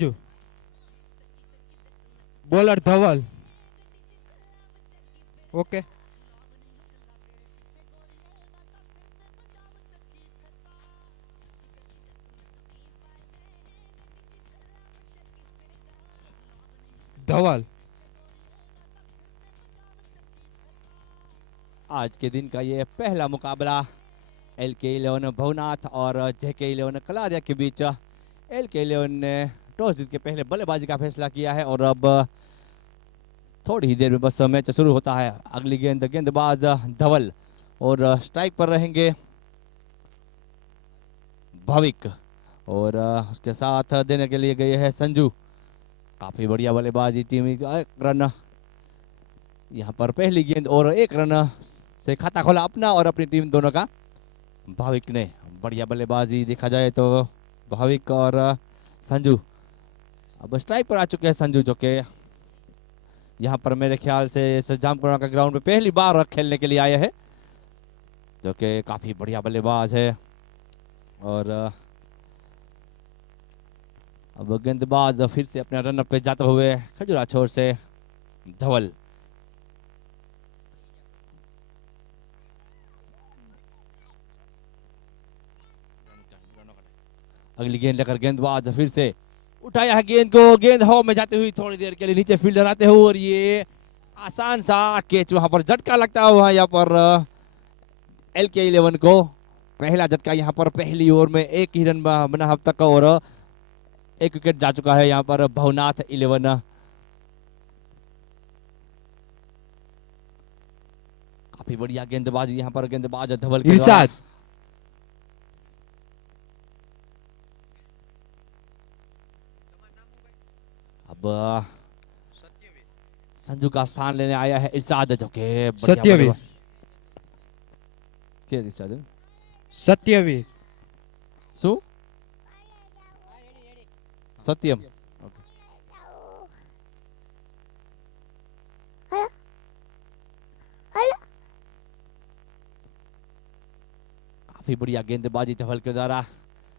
जो बॉलर धवल। ओके धवल। आज के दिन का ये पहला मुकाबला LK11 भवनाथ और JK11 कलारिया के बीच। LK11 ने टॉस जीत के पहले बल्लेबाजी का फैसला किया है और अब थोड़ी ही देर में बस मैच शुरू होता है। अगली गेंद गेंदबाज धवल और स्ट्राइक पर रहेंगे भाविक और उसके साथ देने के लिए गए हैं संजू। काफी बढ़िया बल्लेबाजी टीम। एक रन यहाँ पर पहली गेंद और एक रन से खाता खोला अपना और अपनी टीम दोनों का। भाविक ने बढ़िया बल्लेबाजी देखा जाए तो भाविक और संजू। अब स्ट्राइक पर आ चुके हैं संजू, जो कि यहाँ पर मेरे ख्याल से इस जामकुड़ा का ग्राउंड पे पहली बार खेलने के लिए आए हैं, जो कि काफी बढ़िया बल्लेबाज है। और अब गेंदबाज फिर से अपने रन पे जाते हुए खजुरा छोर से धवल। अगली गेंद लेकर गेंदबाज फिर से उठाया है गेंद को। गेंद हवा में जाते हुई थोड़ी देर के लिए नीचे फील्डर आते हुए और ये आसान सा कैच वहां पर झटका लगता हुआ यहाँ पर LK11 को। पहला झटका यहाँ पर पहली ओवर में एक ही रन बना अब तक और एक विकेट जा चुका है यहाँ पर भवनाथ 11। काफी बढ़िया गेंदबाजी यहाँ पर गेंदबाज धवल के द्वारा। इरशाद। अब संजू का स्थान लेने आया है इरशाद, जो कि सत्यवीर। क्या इरशाद? सत्यवीर। શું सत्यम? काफी बढ़िया गेंदबाजी धवल के द्वारा।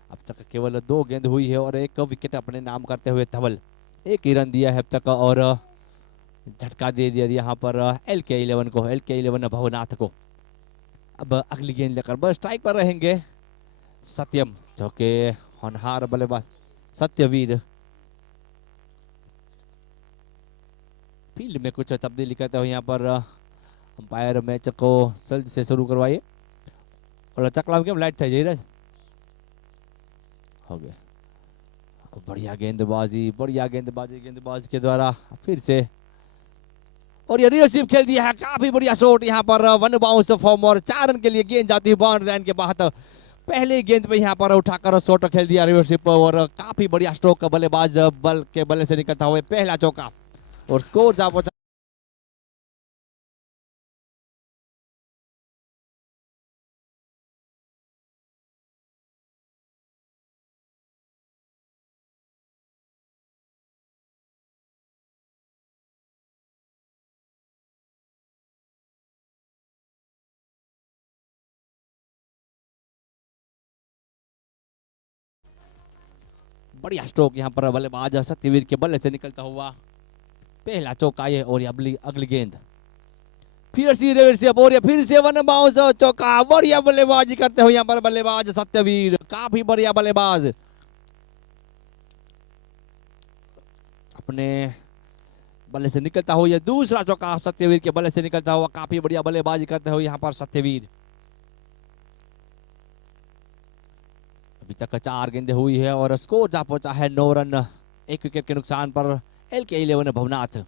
अब तक केवल 2 गेंद हुई है और एक विकेट अपने नाम करते हुए धवल। एक ही रन दिया है अब तक और झटका दे दिया यहाँ पर LK11 को, LK11 भवनाथ को। अब अगली गेंद लेकर बस स्ट्राइक पर रहेंगे सत्यम, जो कि होनहार बल्लेबाज सत्यवीर। फील्ड में कुछ तब्दीली करते हुए यहाँ पर अंपायर मैच को जल्दी से शुरू करवाइए। और चकला केम लाइट થઈ જઈ રહી हो गया। बढ़िया गेंदबाजी, बढ़िया गेंदबाजी गेंदबाज के द्वारा फिर से। और ये रिसीव खेल दिया है, काफी बढ़िया शॉट यहाँ पर वन बाउंस फॉर्म और 4 रन के लिए गेंद जाती है बाउंड्री लाइन के बाहर। पहली गेंद पे यहाँ पर उठाकर शॉट खेल दिया रिवर्सिप और काफी बढ़िया स्ट्रोक बल्लेबाज बल के बल्ले से निकलता हुआ पहला चौका और स्कोर जा पहुंचा। बढ़िया स्ट्रोक यहाँ पर बल्लेबाज सत्यवीर के बल्ले से निकलता हुआ पहला चौका ये। और अगली अगली गेंद फिर से रिवर्सिप और फिर से वन बाउंस चौका। बढ़िया बल्लेबाजी करते हुए यहाँ पर बल्लेबाज सत्यवीर, काफी बढ़िया बल्लेबाज। अपने बल्ले से निकलता हुआ दूसरा चौका सत्यवीर के बल्ले से निकलता हुआ। काफी बढ़िया बल्लेबाजी करते हुए यहाँ पर सत्यवीर। अभी तक 4 गेंदें हुई है और स्कोर जा पहुंचा है 9 रन, 1 विकेट के नुकसान पर LK11 भवनाथ।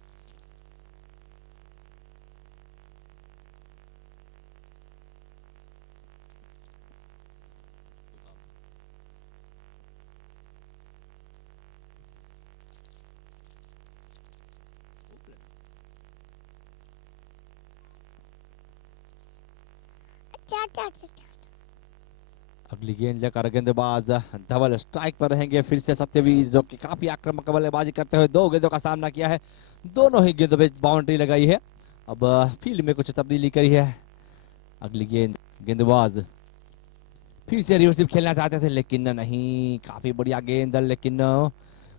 अगली गेंद लेकर गेंदबाज धवल स्ट्राइक पर रहेंगे। फिर से सत्यवीर, जो कि काफी आक्रामक बल्लेबाजी करते हुए 2 गेंदों का सामना किया है, दोनों ही गेंदों पे बाउंड्री लगाई है। अब फील्ड में कुछ तब्दीली करी है। अगली गेंद गेंदबाज फिर से रिवर्सिप खेलना चाहते थे लेकिन नहीं। काफी बढ़िया गेंद, लेकिन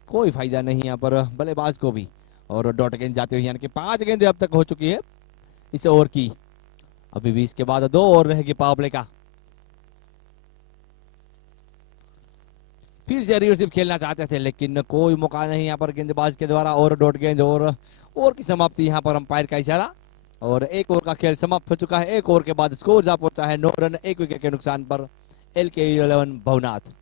कोई फायदा नहीं यहाँ पर बल्लेबाज को भी। और डॉट गेंद जाती हुई, यानी कि 5 गेंदें अब तक हो चुकी है इस ओवर की। अभी भी इसके बाद 2 ओवर रहेगी पावर प्ले का। फिर से रिवर्सिव खेलना चाहते थे लेकिन कोई मौका नहीं यहाँ पर गेंदबाज के द्वारा। और डॉट गेंद और की समाप्ति यहाँ पर अंपायर का इशारा। और 1 ओवर का खेल समाप्त हो चुका है। 1 ओवर के बाद स्कोर जा पहुंचा है 9 रन 1 विकेट के नुकसान पर LK11 भवनाथ।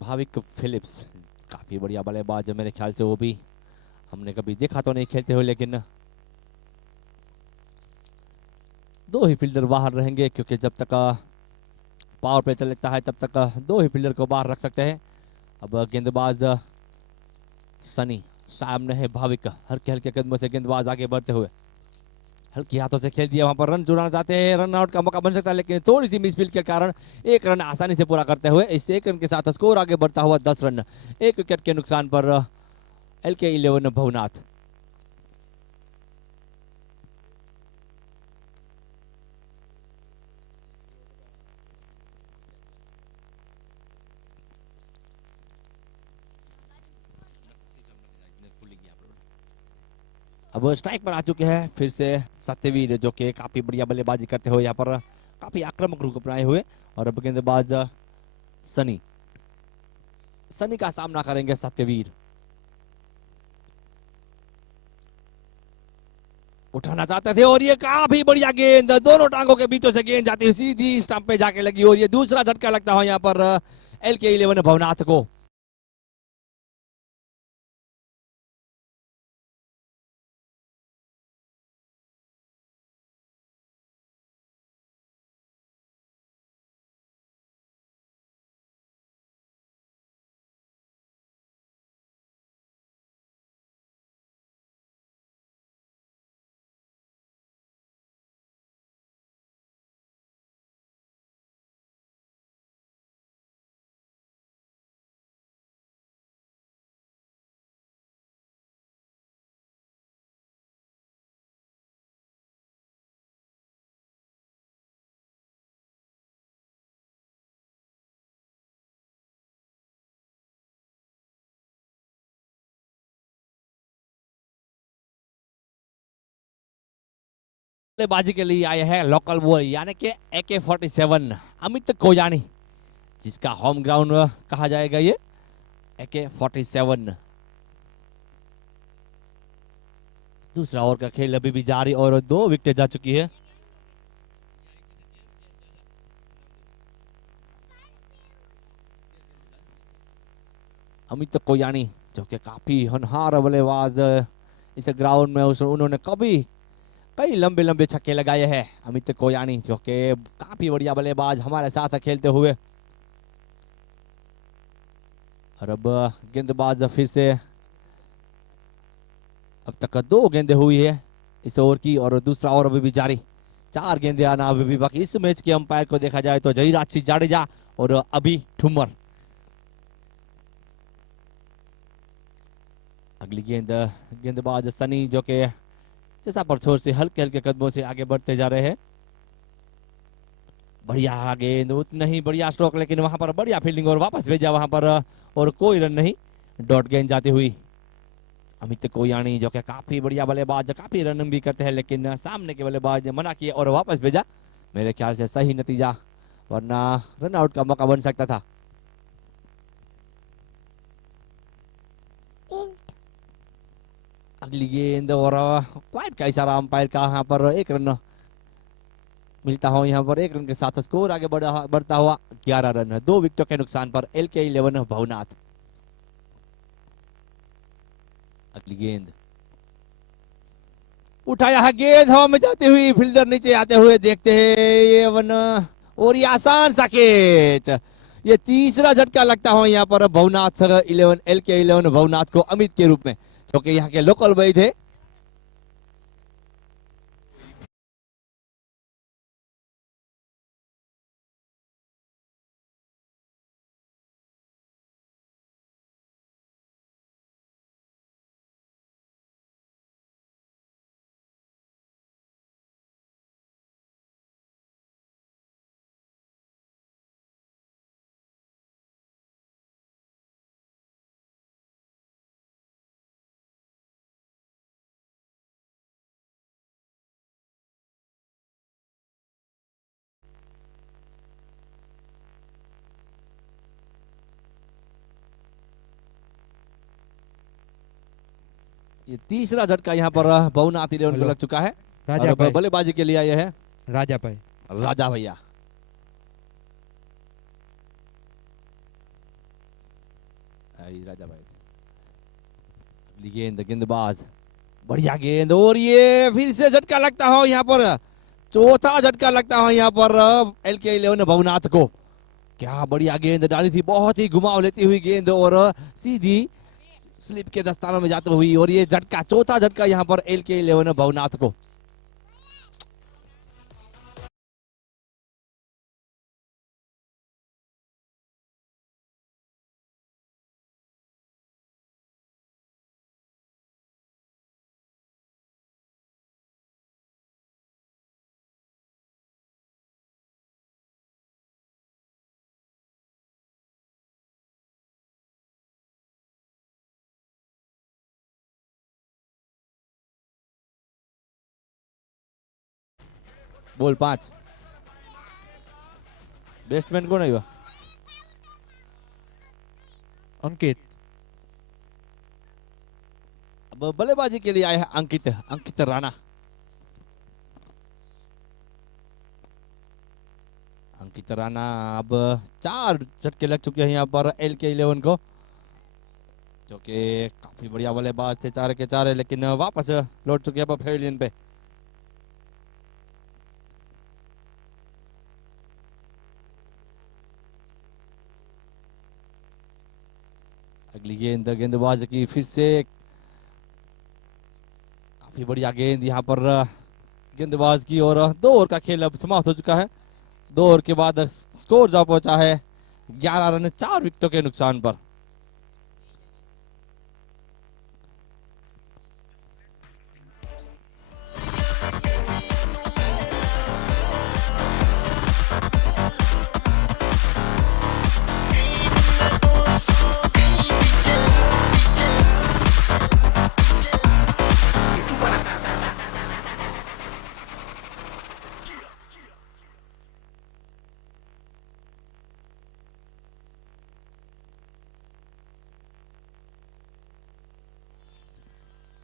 भाविक फिलिप्स काफी बढ़िया बल्लेबाज है, मेरे ख्याल से वो भी हमने कभी देखा तो नहीं खेलते हुए, लेकिन 2 ही फील्डर बाहर रहेंगे क्योंकि जब तक पावर प्ले चलता है तब तक 2 ही फील्डर को बाहर रख सकते हैं। अब गेंदबाज सनी, सामने है भाविक। हल्के हल्के कदमों से गेंदबाज आगे बढ़ते हुए हल्की हाथों से खेल दिया, वहां पर रन चुराना चाहते हैं। रन आउट का मौका बन सकता है लेकिन थोड़ी सी मिसफील्ड के कारण 1 रन आसानी से पूरा करते हुए इस 1 रन के साथ स्कोर आगे बढ़ता हुआ 10 रन 1 विकेट के नुकसान पर LK11 भवनाथ। अब स्ट्राइक पर आ चुके हैं फिर से सत्यवीर, जो कि काफी बढ़िया बल्लेबाजी करते हुए यहाँ पर काफी आक्रामक रुख अपनाए हुए। और अब गेंदबाज सनी का सामना करेंगे सत्यवीर। उठाना चाहते थे और ये काफी बढ़िया गेंद, दोनों टांगों के बीचों से गेंद जाती हुई सीधी स्टंप पे जाके लगी और ये दूसरा झटका लगता है यहाँ पर LK11 भवनाथ को। बल्लेबाजी के लिए आए हैं लोकल बॉय यानी कि AK47 अमित कोजानी, जिसका होम ग्राउंड कहा जाएगा ये AK47। दूसरा ओवर का खेल अभी भी जारी और 2 विकेट जा चुकी है। अमित कोयानी जो कि काफी होनहार बल्लेबाज इस ग्राउंड में, उन्होंने कई लंबे लंबे छक्के लगाए हैं। अमित कोयानी जो कि काफी बढ़िया बल्लेबाज हमारे साथ खेलते हुए। और अब गेंदबाज फिर से, अब तक 2 गेंदें हुई है इस ओवर की और दूसरा ओवर अभी भी जारी। 4 गेंदें आना अभी भी बाकी। इस मैच के अंपायर को देखा जाए तो जहीराज सिंह जाडेजा और अभी ठुमर। अगली गेंदबाज सनी जो के जैसा पर छोर से हल्के हल्के कदमों से आगे बढ़ते जा रहे हैं। बढ़िया गेंद, उतना ही बढ़िया स्ट्रोक, लेकिन वहां पर बढ़िया फील्डिंग और वापस भेजा वहां पर और कोई रन नहीं। डॉट गेंद जाती हुई अमित कोयानी जो कि काफी बढ़िया बल्लेबाज, काफी रन भी करते हैं लेकिन सामने के बल्लेबाज ने मना किया और वापस भेजा। मेरे ख्याल से सही नतीजा, वरना रन आउट का मौका बन सकता था। अगली गेंद और क्वाइट का इशारा अंपायर का, यहाँ पर 1 रन मिलता हो। यहाँ पर 1 रन के साथ स्कोर आगे बढ़ता हुआ 11 रन, 2 विकेटों के नुकसान पर LK11 भवनाथ। अगली गेंद उठाया है, गेंद हवा में जाती हुई, फील्डर नीचे आते हुए देखते हैं ये वन, और ये आसान सा कैच। ये तीसरा झटका लगता हो यहाँ पर भवनाथ 11 LK11 भवनाथ को अमित के रूप में, जो कि यहाँ के लोकल बॉय थे। ये तीसरा झटका यहाँ पर भवनाथ 11 को हेलो। लग चुका है। राजा और भाई, बल्लेबाजी के लिए आए हैं राजा भाई। राजा भैया। राजा भाई अगली गेंद, गेंदबाज बढ़िया गेंद, और ये फिर से झटका लगता हो यहाँ पर, चौथा झटका लगता हो यहाँ पर LK11 भवनाथ को। क्या बढ़िया गेंद डाली थी, बहुत ही घुमाव लेती हुई गेंद और सीधी स्लिप के दस्तानों में जाती हुई, और ये झटका, चौथा झटका यहाँ पर LK11 भवनाथ को। बोल 5। बेस्टमैन कौन है हुआ? अंकित। अब बल्लेबाजी के लिए आए हैं अंकित राणा। अंकित राणा, अब 4 झटके लग चुके हैं यहाँ पर LK11 को, जो कि काफी बढ़िया बल्लेबाज थे 4 के 4, लेकिन वापस लौट चुके हैं पवेलियन पे। अगली गेंद, गेंदबाज की फिर से काफी बढ़िया गेंद यहाँ पर गेंदबाज की, और 2 ओवर का खेल अब समाप्त हो चुका है। 2 ओवर के बाद स्कोर जा पहुंचा है 11 रन, 4 विकेटों के नुकसान पर।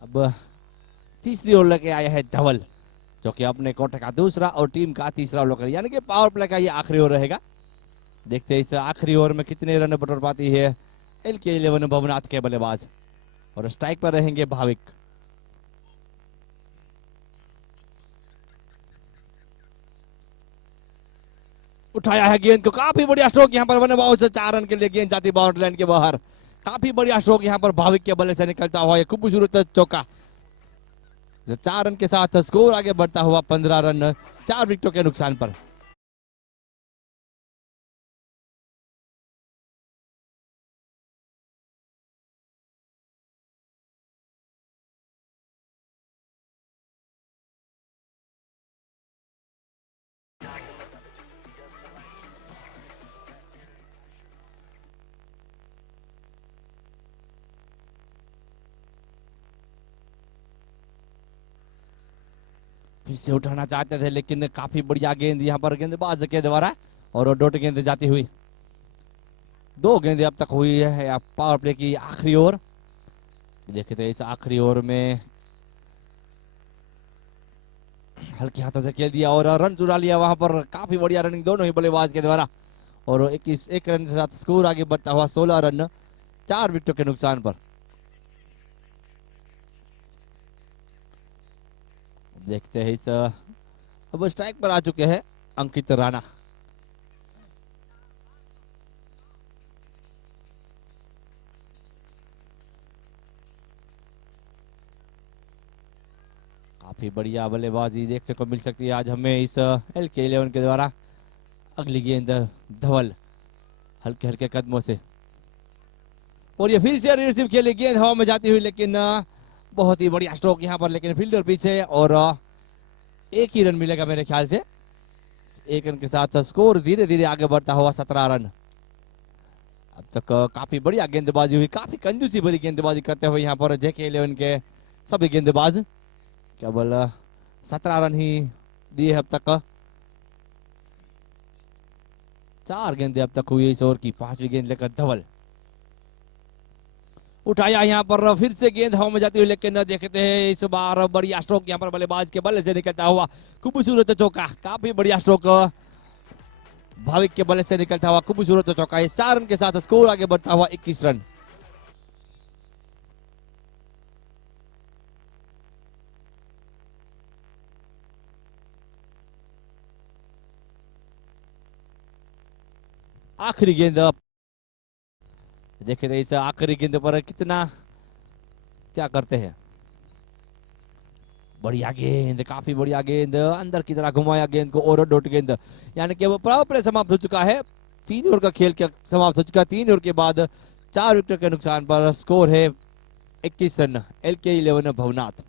अब तीसरी ओवर लेके आया है धवल, जो कि अपने कोटे का दूसरा और टीम का तीसरा ओवर, यानी कि पावर प्ले का ये आखिरी ओवर रहेगा। देखते हैं इस आखिरी ओवर में कितने रन बटोर पाती है LK11 भवनाथ के बल्लेबाज, और स्ट्राइक पर रहेंगे भाविक। उठाया है गेंद को, काफी बढ़िया स्ट्रोक यहाँ पर बने, बहुत से 4 रन के लिए गेंद जाती बाउंड्री लाइन के बाहर। काफी बढ़िया स्ट्रोक यहाँ पर भाविक के बल्ले से निकलता हुआ, ये खूबसूरत चौका, जो 4 रन के साथ स्कोर आगे बढ़ता हुआ 15 रन, 4 विकेटों के नुकसान पर। फिर से उठाना चाहते थे, लेकिन काफी बढ़िया गेंद यहाँ पर गेंदबाज के द्वारा, और डॉट गेंद जाती हुई। 2 गेंदें अब तक हुई है पावर प्ले की आखिरी ओवर। देखते हैं इस आखिरी ओवर में हल्के हाथों से खेल दिया और रन चुरा लिया वहां पर। काफी बढ़िया रनिंग दोनों ही बल्लेबाज के द्वारा और 21 रन के साथ स्कोर आगे बढ़ता हुआ 16 रन 4 विकेटों के नुकसान पर। देखते हैं इस अब स्ट्राइक पर आ चुके हैं अंकित राणा। काफी बढ़िया बल्लेबाजी देखने को मिल सकती है आज हमें इस LK11 के द्वारा। अगली गेंद धवल हल्के हल्के कदमों से और ये फिर से रिसीव खेली गेंद हवा में जाती हुई, लेकिन बहुत ही बढ़िया स्ट्रोक यहाँ पर, लेकिन फील्डर पीछे और एक ही रन मिलेगा मेरे ख्याल से। एक रन के साथ स्कोर धीरे धीरे आगे बढ़ता हुआ 17 रन। अब तक काफी बढ़िया गेंदबाजी हुई, काफी कंजूसी भरी गेंदबाजी करते हुए यहाँ पर JK11 के सभी गेंदबाज। केवल 17 रन ही दिए अब तक। 4 गेंदें अब तक हुई इस ओवर की। 5वीं गेंद लेकर धवल उठाया यहाँ पर, फिर से गेंद हवा में जाती हुई, लेकिन देखते हैं इस बार बढ़िया स्ट्रोक यहाँ पर बल्लेबाज के बल्ले से निकलता हुआ। खूबसूरत चौका, काफी बढ़िया स्ट्रोक भाविक के बल्ले से निकलता हुआ खूबसूरत चौका। इस 4 रन के साथ स्कोर आगे बढ़ता हुआ 21 रन। आखिरी गेंद देखे थे इस आखिरी गेंद पर कितना क्या करते हैं। बढ़िया गेंद, काफी बढ़िया गेंद, अंदर की तरह घुमाया गेंद को और डॉट गेंद, यानी कि वो पावर प्ले समाप्त हो चुका है। 3 ओवर का खेल समाप्त हो चुका है। 3 ओवर के बाद 4 विकेट के नुकसान पर स्कोर है 21 रन। LK11 भवनाथ।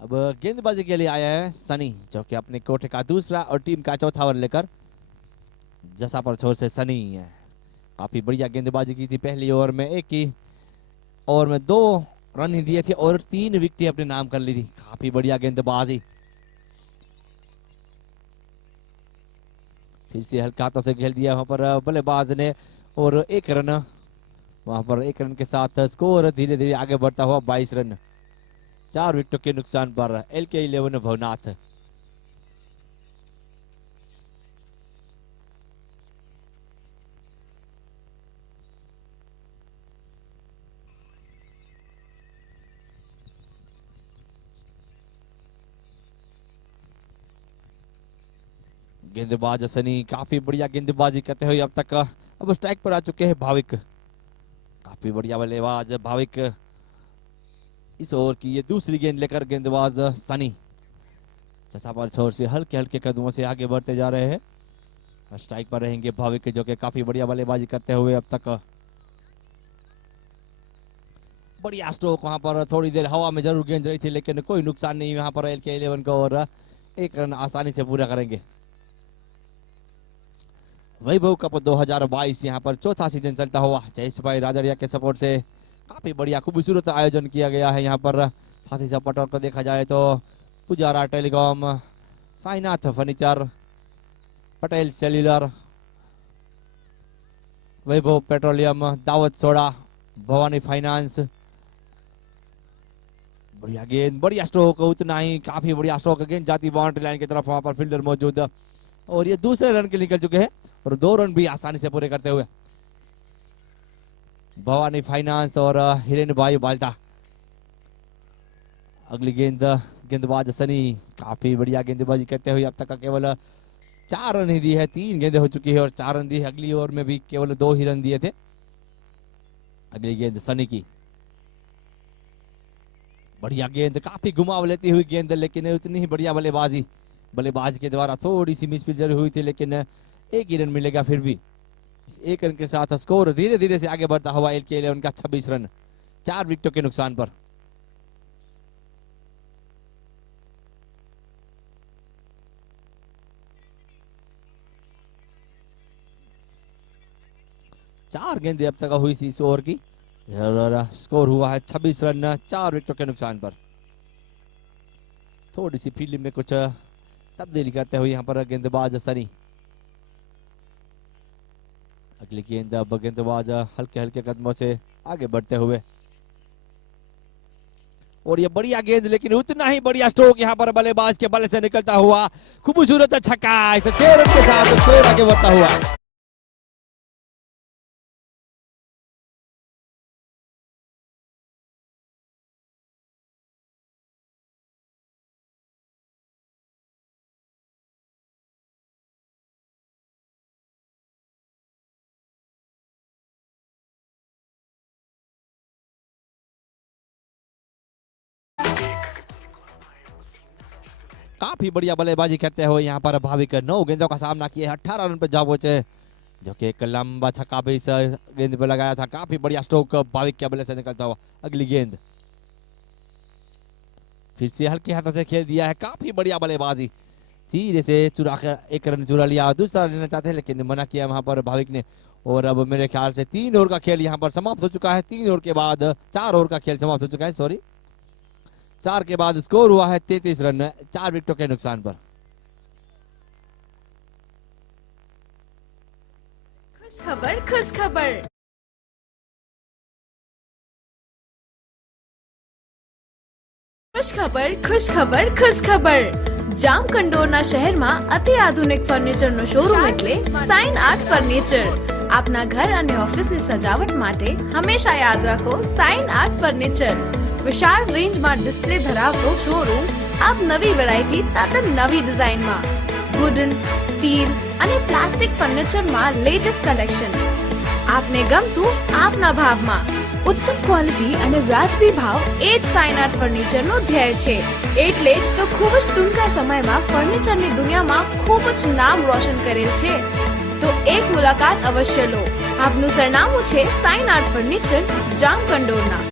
अब गेंदबाजी के लिए आया है सनी, जो कि अपने कोटे का दूसरा और टीम का चौथा ओवर लेकर। जसा पर छोर से सनी है, काफी बढ़िया गेंदबाजी की थी पहली ओवर में। एक ही ओवर में 2 रन ही दिए थे और 3 विकेट अपने नाम कर ली थी। काफी बढ़िया गेंदबाजी। फिर से हल्का हाथों से खेल दिया वहां पर बल्लेबाज ने और 1 रन वहां पर। 1 रन के साथ स्कोर धीरे धीरे आगे बढ़ता हुआ 22 रन। 4 विकेटों के नुकसान पर LK11 भवनाथ। गेंदबाज सनी काफी बढ़िया गेंदबाजी करते हुए अब तक अब स्ट्राइक पर आ चुके हैं भाविक। काफी बढ़िया बल्लेबाज भाविक। इस ओवर की ये दूसरी गेंद लेकर गेंदबाज सनी जसा पर छोर से हल्के हल्के कदमों से आगे बढ़ते जा रहे हैं। स्ट्राइक पर रहेंगे भाविक, जो कि काफी बढ़िया बल्लेबाजी करते हुए अब तक। बढ़िया स्ट्रोक वहां पर, थोड़ी देर हवा में जरूर गेंद रही थी, लेकिन कोई नुकसान नहीं यहाँ पर LK11 को और 1 रन आसानी से पूरा करेंगे। वैभव कप 2022 यहाँ पर चौथा सीजन चलता हुआ जयेश भाई राजरिया के सपोर्ट से काफी बढ़िया खूबसूरत आयोजन किया गया है यहाँ पर। साथ ही सपोर्टर को देखा जाए तो Pujara telecom, Sainath furniture, Patel cellular, Vaibhav petroleum, Dawat soda, Bhavani finance. बढ़िया गेंद, बढ़िया स्ट्रोक, उतना ही काफी बढ़िया स्ट्रोक। गेंद जाती बाउंड्री लाइन की तरफ, वहां पर फील्डर मौजूद और ये दूसरे रन के निकल चुके हैं और 2 रन भी आसानी से पूरे करते हुए भवानी फाइनेंस और हिरेन भाई बाल्टा। अगली गेंद गेंदबाज सनी काफी बढ़िया गेंदबाजी करते हुए अब तक केवल 4 रन ही दी है। 3 गेंदें हो चुकी है और 4 रन दी है। अगली ओवर में भी केवल 2 ही रन दिए थे। अगली गेंद सनी की, बढ़िया गेंद, काफी घुमाव लेती हुई गेंद, लेकिन उतनी ही बढ़िया बल्लेबाजी बल्लेबाज के द्वारा। थोड़ी सी मिसफील्ड हुई थी, लेकिन एक ही रन मिलेगा फिर भी। इस एक रन के साथ स्कोर धीरे धीरे से आगे बढ़ता हुआ LK11 का 26 रन 4 विकेटों के नुकसान पर। चार गेंदें अब तक हुई इस ओवर की और स्कोर हुआ है 26 रन 4 विकेटों के नुकसान पर। थोड़ी सी फील्डिंग में कुछ तब्दीली करते हुए यहाँ पर गेंदबाज सनी। अगली गेंद अब गेंदबाज हल्के हल्के कदमों से आगे बढ़ते हुए और ये बढ़िया गेंद लेकिन उतना ही बढ़िया स्ट्रोक यहाँ पर बल्लेबाज के बल्ले से निकलता हुआ खूबसूरत छक्का। इस 6 रन के साथ स्कोर आगे बढ़ता हुआ। काफी बढ़िया बल्लेबाजी करते हुए यहाँ पर भाविक 9 गेंदों का सामना किए 18 रन पर जा पहुंचे, जो कि एक लंबा छक्का भी इस गेंद पर लगाया था। काफी बढ़िया स्ट्रोक भाविक के बल्ले से निकलता हुआ। अगली गेंद फिर से हल्के हाथों से खेल दिया है। काफी बढ़िया बल्लेबाजी, धीरे से चुरा कर एक रन चुरा लिया। दूसरा लेना चाहते हैं लेकिन मना किया वहां पर भाविक ने। और अब मेरे ख्याल से 3 ओवर का खेल यहाँ पर समाप्त हो चुका है। 3 ओवर के बाद 4 ओवर का खेल समाप्त हो चुका है, सॉरी 4 के बाद स्कोर हुआ है 33 रन 4 विकेटों के नुकसान पर। खुश खबर, खुश खबर। खुश खबर, खुश खबर, खुश खबर। જામકંડોરના શહેરમાં અતિ આધુનિક ફર્નિચરનો શોરૂમ એટલે સાઇન આર્ટ ફર્નિચર। આપના ઘર અને ઓફિસની સજાવટ માટે હંમેશા યાદ રાખો સાઇન આર્ટ ફર્નિચર। વિશાળ રેન્જમાં ડિસ્પ્લે ધરાવતો શોરૂમ આપ નવી વેરાયટી તદ્દન નવી ડિઝાઇનમાં વુડન, સ્ટીલ અને પ્લાસ્ટિક ફર્નિચરમાં લેટેસ્ટ કલેક્શન આપને ગમતું આપના ભાવમાં। उत्तम क्वालिटी અને વ્યાજબી ભાવ એ જ સાઇન આર્ટ ફર્નિચરનો ધ્યેય છે। એટલે જ તો ખૂબ જ ટૂંકા સમયમાં ફર્નિચરની દુનિયામાં ખૂબ જ નામ રોશન કરેલ છે। તો એક મુલાકાત અવશ્ય લો। આપનું સરનામું છે સાઇન આર્ટ ફર્નિચર, જામકંડોરના।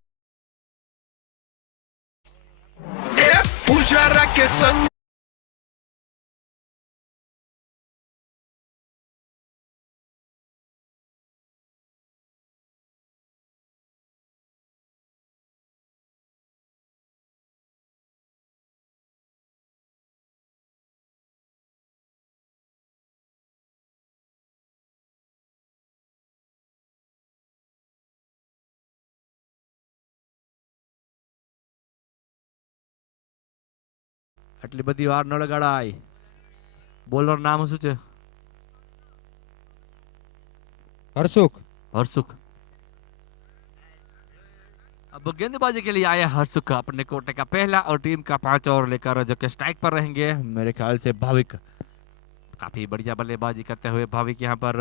આટલી બધી વાર ન લગાડાય। બોલર નામ શું છે? हर्षुख। हरसुख। अब गेंदबाजी के लिए आया हरसुख अपने कोटे का पहला और टीम का 5 ओवर लेकर, जो कि स्ट्राइक पर रहेंगे मेरे ख्याल से भाविक। काफी बढ़िया बल्लेबाजी करते हुए भाविक यहाँ पर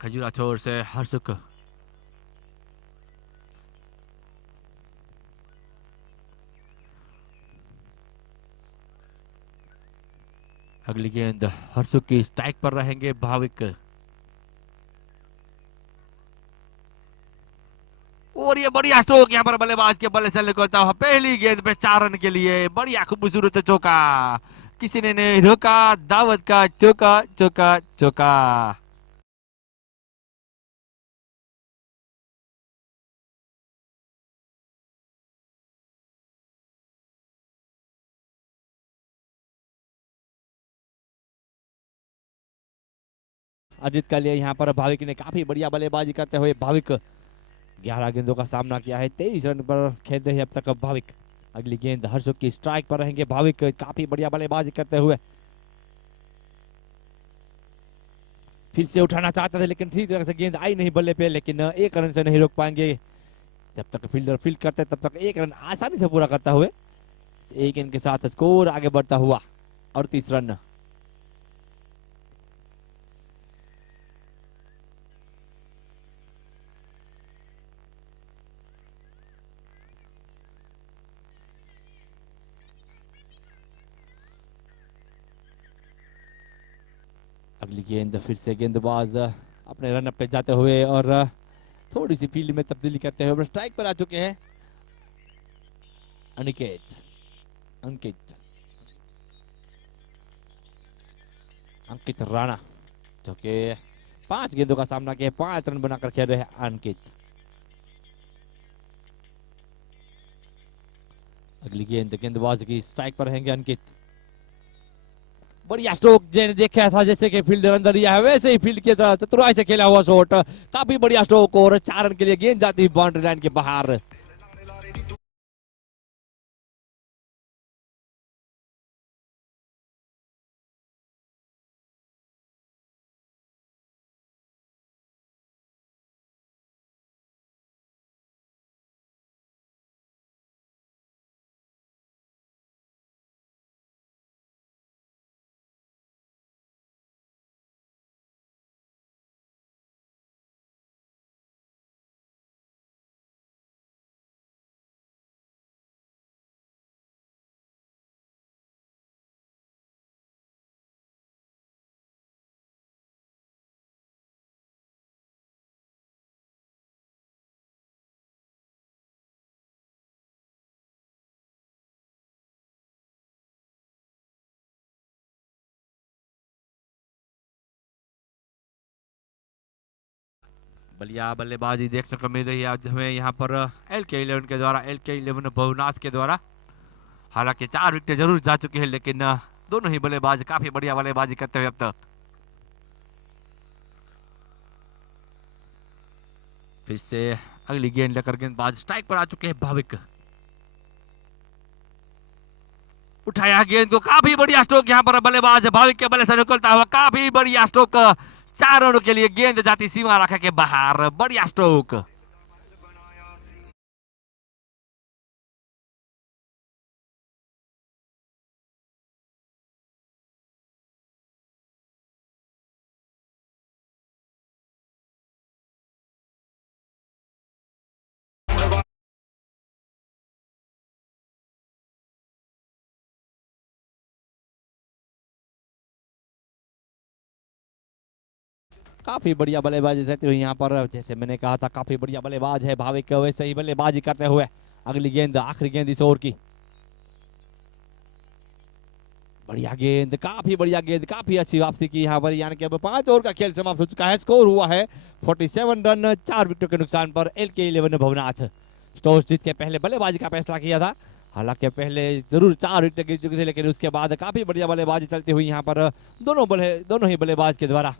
खजूरा छोर से हरसुख। अगली गेंद हरसुख की स्ट्राइक पर रहेंगे भाविक। और ये बढ़िया स्ट्रोक यहाँ पर बल्लेबाज के बल्ले से निकलता हुआ। पहली गेंद पे 4 रन के लिए बढ़िया खूबसूरत चौका, किसी ने नहीं रोका। दावत का चौका, चौका, चौका। अजित के लिए यहाँ पर भाविक ने काफी बढ़िया बल्लेबाजी करते हुए भाविक 11 गेंदों का सामना किया है। 23 रन पर खेल रहे हैं अब तक भाविक। अगली गेंद हर्षुख की स्ट्राइक पर रहेंगे भाविक। काफी बढ़िया बल्लेबाजी करते हुए फिर से उठाना चाहते थे लेकिन ठीक तरह से गेंद आई नहीं बल्ले पे, लेकिन 1 रन से नहीं रोक पाएंगे। जब तक फील्डर फील्ड करते तब तक 1 रन आसानी से पूरा करता हुए एक रन के साथ स्कोर आगे बढ़ता हुआ 38 रन। अगली गेंद फिर से गेंदबाज अपने रन पे जाते हुए और थोड़ी सी फील्ड में तब्दीली करते हुए स्ट्राइक पर आ चुके हैं अनिकेत अंकित अंकित राणा, जो कि 5 गेंदों का सामना किया, 5 रन बनाकर खेल रहे हैं अंकित। अगली गेंद गेंदबाज की स्ट्राइक पर रहेंगे अंकित। बढ़िया स्ट्रोक देखा था, जैसे कि फील्डर अंदर दिया है वैसे ही फील्ड की तरह चतुराई से खेला हुआ शॉट, काफी बढ़िया स्ट्रोक और 4 रन के लिए गेंद जाती हुई बाउंड्री लाइन के बाहर। बढ़िया बल्लेबाजी देखने को मिल रही है आज हमें यहाँ पर LK11 के द्वारा, LK11 भवनाथ के द्वारा। हालांकि 4 विकेट जरूर जा चुकी है, लेकिन दोनों ही बल्लेबाज काफी बढ़िया बल्लेबाजी करते हुए अब तक। फिर से अगली गेंद लेकर गेंदबाज स्ट्राइक पर आ चुके हैं भाविक। उठाया गेंद को, काफी बढ़िया स्ट्रोक यहाँ पर बल्लेबाज भाविक के बल्ले से निकलता हुआ, काफी बढ़िया स्ट्रोक, 4 रनों के लिए गेंद जाती सीमा रेखा के बाहर, बढ़िया स्ट्रोक। काफी बढ़िया बल्लेबाजी रहती हुई यहाँ पर, जैसे मैंने कहा था काफी बढ़िया बल्लेबाज है भाविक, वैसे ही बल्लेबाजी करते हुए अगली गेंद, आखिरी गेंद इस ओवर की। बढ़िया गेंद, काफी बढ़िया गेंद, काफी अच्छी वापसी की यहाँ पर, यानी कि अब 5 ओवर का खेल समाप्त हो चुका है। स्कोर हुआ है 47 रन 4 विकेट के नुकसान पर LK11 भवनाथ। टॉस जीत के पहले बल्लेबाजी का फैसला किया था, हालांकि पहले जरूर 4 विकेट गिर चुके थे, लेकिन उसके बाद काफी बढ़िया बल्लेबाजी चलती हुई यहाँ पर दोनों ही बल्लेबाज के द्वारा।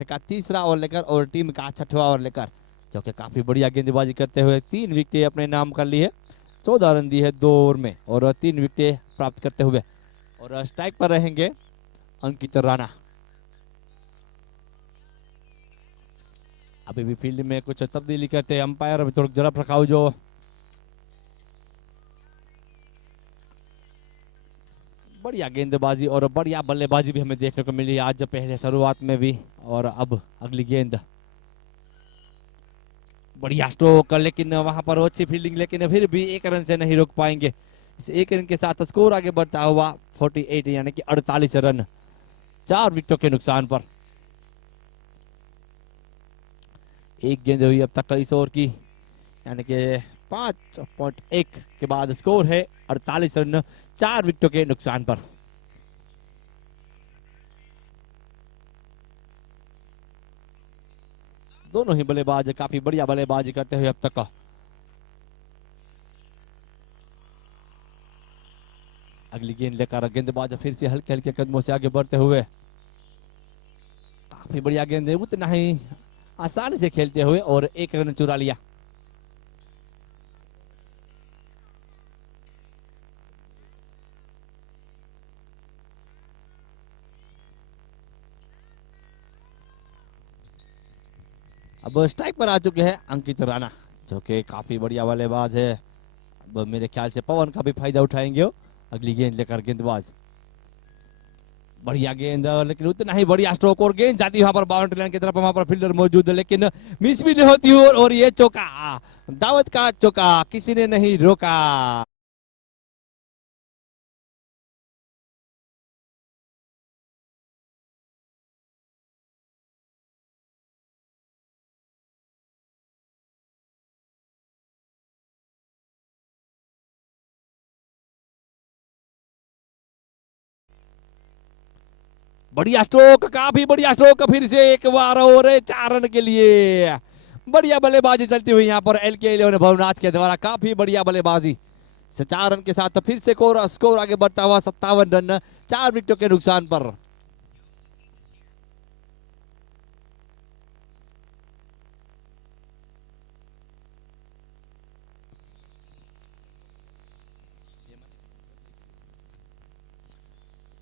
का तीसरा ओवर लेकर और टीम का 6वां ओवर लेकर, जो कि काफी बढ़िया गेंदबाजी करते हुए 3 विकेट अपने नाम कर ली है, 14 रन दी है 2 ओवर में और 3 विकेट प्राप्त करते हुए। और स्ट्राइक पर रहेंगे अंकित राणा। अभी भी फील्ड में कुछ तब्दीली करते हैं अंपायर, अभी थोड़ा जरब रखाव जो बढ़िया गेंदबाजी और बढ़िया बल्लेबाजी भी हमें देखने को मिली आज पहले शुरुआत में भी। और अब अगली गेंद, बढ़िया स्ट्रोक, लेकिन वहां पर अच्छी फील्डिंग, लेकिन फिर भी 1 रन से नहीं रोक पाएंगे। इस 1 रन के साथ स्कोर आगे बढ़ता हुआ 48 यानी कि 48 रन 4 विकेटों के नुकसान पर। एक गेंद हुई अब तक इस ओवर की, यानी कि 5.1 के बाद स्कोर है 48 रन 4 विकेटों के नुकसान पर। दोनों ही बल्लेबाज काफी बढ़िया बल्लेबाजी करते हुए अब तक। अगली गेंद लेकर गेंदबाज फिर से हल्के हल्के कदमों से आगे बढ़ते हुए काफी बढ़िया गेंद है, उतना ही आसानी से खेलते हुए और एक रन चुरा लिया। अब स्ट्राइक पर आ चुके हैं अंकित राणा, जो कि काफी बढ़िया बल्लेबाज है। अब मेरे ख्याल से पवन का भी फायदा उठाएंगे वो। अगली गेंद लेकर गेंदबाज, बढ़िया गेंद, लेकिन उतना ही बढ़िया स्ट्रोक और गेंद जाती है वहां पर बाउंड्री लाइन की तरफ। वहां पर फील्डर मौजूद है लेकिन मिस भी नहीं होती और ये चौका, दावत का चौका, किसी ने नहीं रोका। बढ़िया स्ट्रोक, काफी बढ़िया स्ट्रोक, फिर से एक बार और 4 रन के लिए। बढ़िया बल्लेबाजी चलती हुई यहाँ पर LK11 भवनाथ के द्वारा, काफी बढ़िया बल्लेबाजी से 4 रन के साथ फिर से स्कोर आगे बढ़ता हुआ 57 रन 4 विकेटों के नुकसान पर।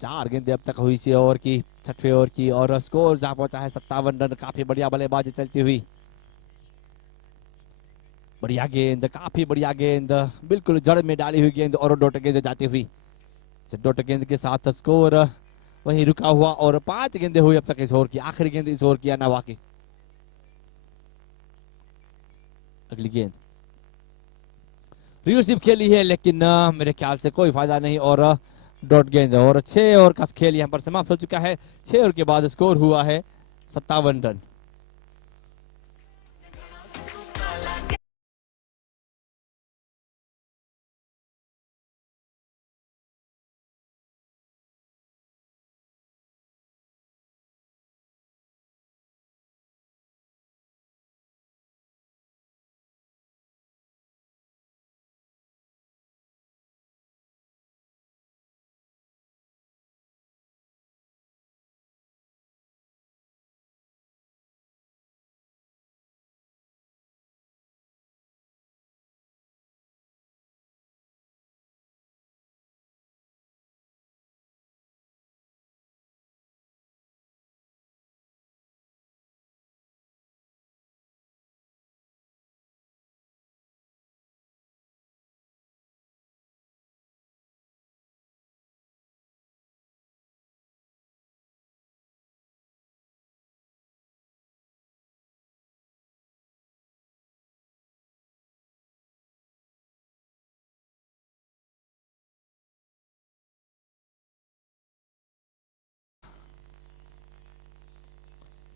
चार गेंदें अब तक हुई सी ओवर की, 6वें ओवर की, और स्कोर जहां पहुंचा है 57 रन। काफी बढ़िया बल्लेबाजी चलती हुई, बढ़िया गेंद, काफी बढ़िया गेंद, बिल्कुल जड़ में डाली हुई गेंद और डॉट गेंद जाती हुई। डॉट गेंद के साथ स्कोर वहीं रुका हुआ और 5 गेंदें हुई अब तक इस ओवर की। आखिरी गेंद इस ओवर की नवा की। अगली गेंद रिसीव खेली है लेकिन मेरे ख्याल से कोई फायदा नहीं और डॉट गेंद, और 6 ओवर का खेल यहां पर समाप्त हो चुका है। 6 ओवर के बाद स्कोर हुआ है 57 रन।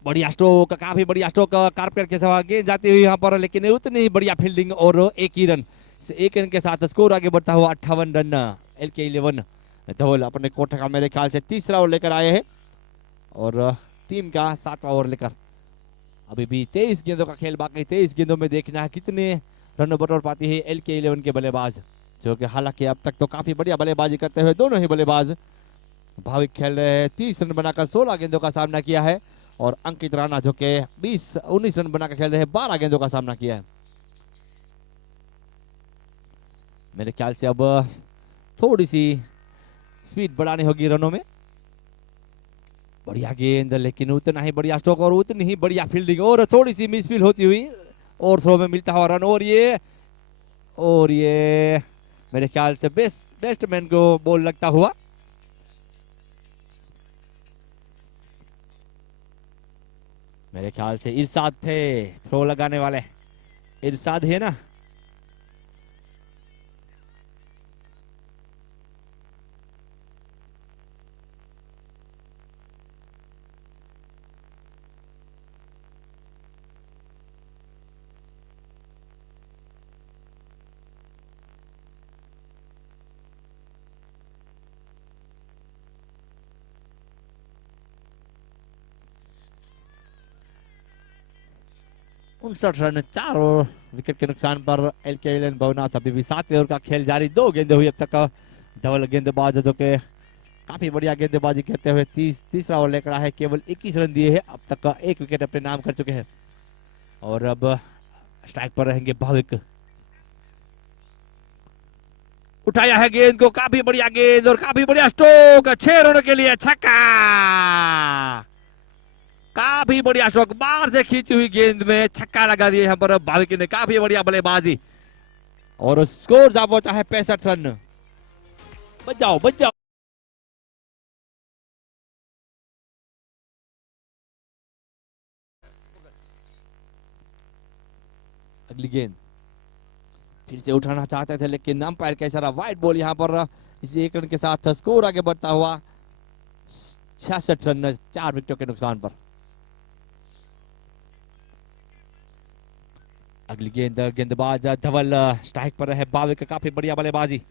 बढ़िया स्ट्रोक, काफी बढ़िया स्ट्रोक, कारपेट के सवा गेंद जाती हुई यहाँ पर, लेकिन उतनी ही बढ़िया फील्डिंग और एक ही रन। एक रन के साथ स्कोर आगे बढ़ता हुआ 58 रन। LK11 धवल अपने कोठा का मेरे ख्याल से तीसरा ओवर लेकर आए हैं और टीम का 7वां ओवर लेकर। अभी भी 23 गेंदों का खेल बाकी। 23 गेंदों में देखना है कितने रन बटोर पाती है LK11 के बल्लेबाज, जो कि हालांकि अब तक तो काफी बढ़िया बल्लेबाजी करते हुए दोनों ही बल्लेबाज भाविक खेल रहे हैं। 30 रन बनाकर 16 गेंदों का सामना किया है और अंकित राणा जो के 19 रन बनाकर खेल रहे हैं, 12 गेंदों का सामना किया है। मेरे ख्याल से अब थोड़ी सी स्पीड बढ़ानी होगी रनों में। बढ़िया गेंद, लेकिन उतना ही बढ़िया स्ट्रोक और उतनी ही बढ़िया फील्डिंग और थोड़ी सी मिसफील होती हुई और थ्रो में मिलता हुआ रन। और ये मेरे ख्याल से बेस्टमैन को बॉल लगता हुआ। मेरे ख्याल से इरशाद थे थ्रो लगाने वाले। इरशाद है ना? उनसठ रन 4 विकेट के नुकसान पर LK11 भवनाथ अभी भी 7वें ओवर का खेल जारी। 2 गेंदें हुई अब तक। डबल गेंदबाज जो के काफी बढ़िया गेंदबाजी करते हुए तीसरा ओवर लेकर आए हैं। केवल 21 रन दिए हैं, अब तक का 1 विकेट अपने नाम कर चुके हैं और अब स्ट्राइक पर रहेंगे भाविक। उठाया है गेंद को, काफी बढ़िया गेंद और काफी बढ़िया स्ट्रोक, 6 रनों के लिए छक्का। काफी बढ़िया स्ट्रोक, बाहर से खींची हुई गेंद में छक्का लगा दिया यहाँ पर भाविक ने। काफी बढ़िया बल्लेबाजी और स्कोर जा पहुंचा है 65 रन। बच जाओ बच जाओ। अगली गेंद फिर से उठाना चाहते थे लेकिन अंपायर का इशारा, वाइड बॉल यहाँ पर। इसी 1 रन के साथ स्कोर आगे बढ़ता हुआ 66 रन, 4 विकेटों के नुकसान पर। अगली गेंद, गेंदबाज धवल स्ट्राइक पर है भाविक। काफी बढ़िया बल्लेबाजी,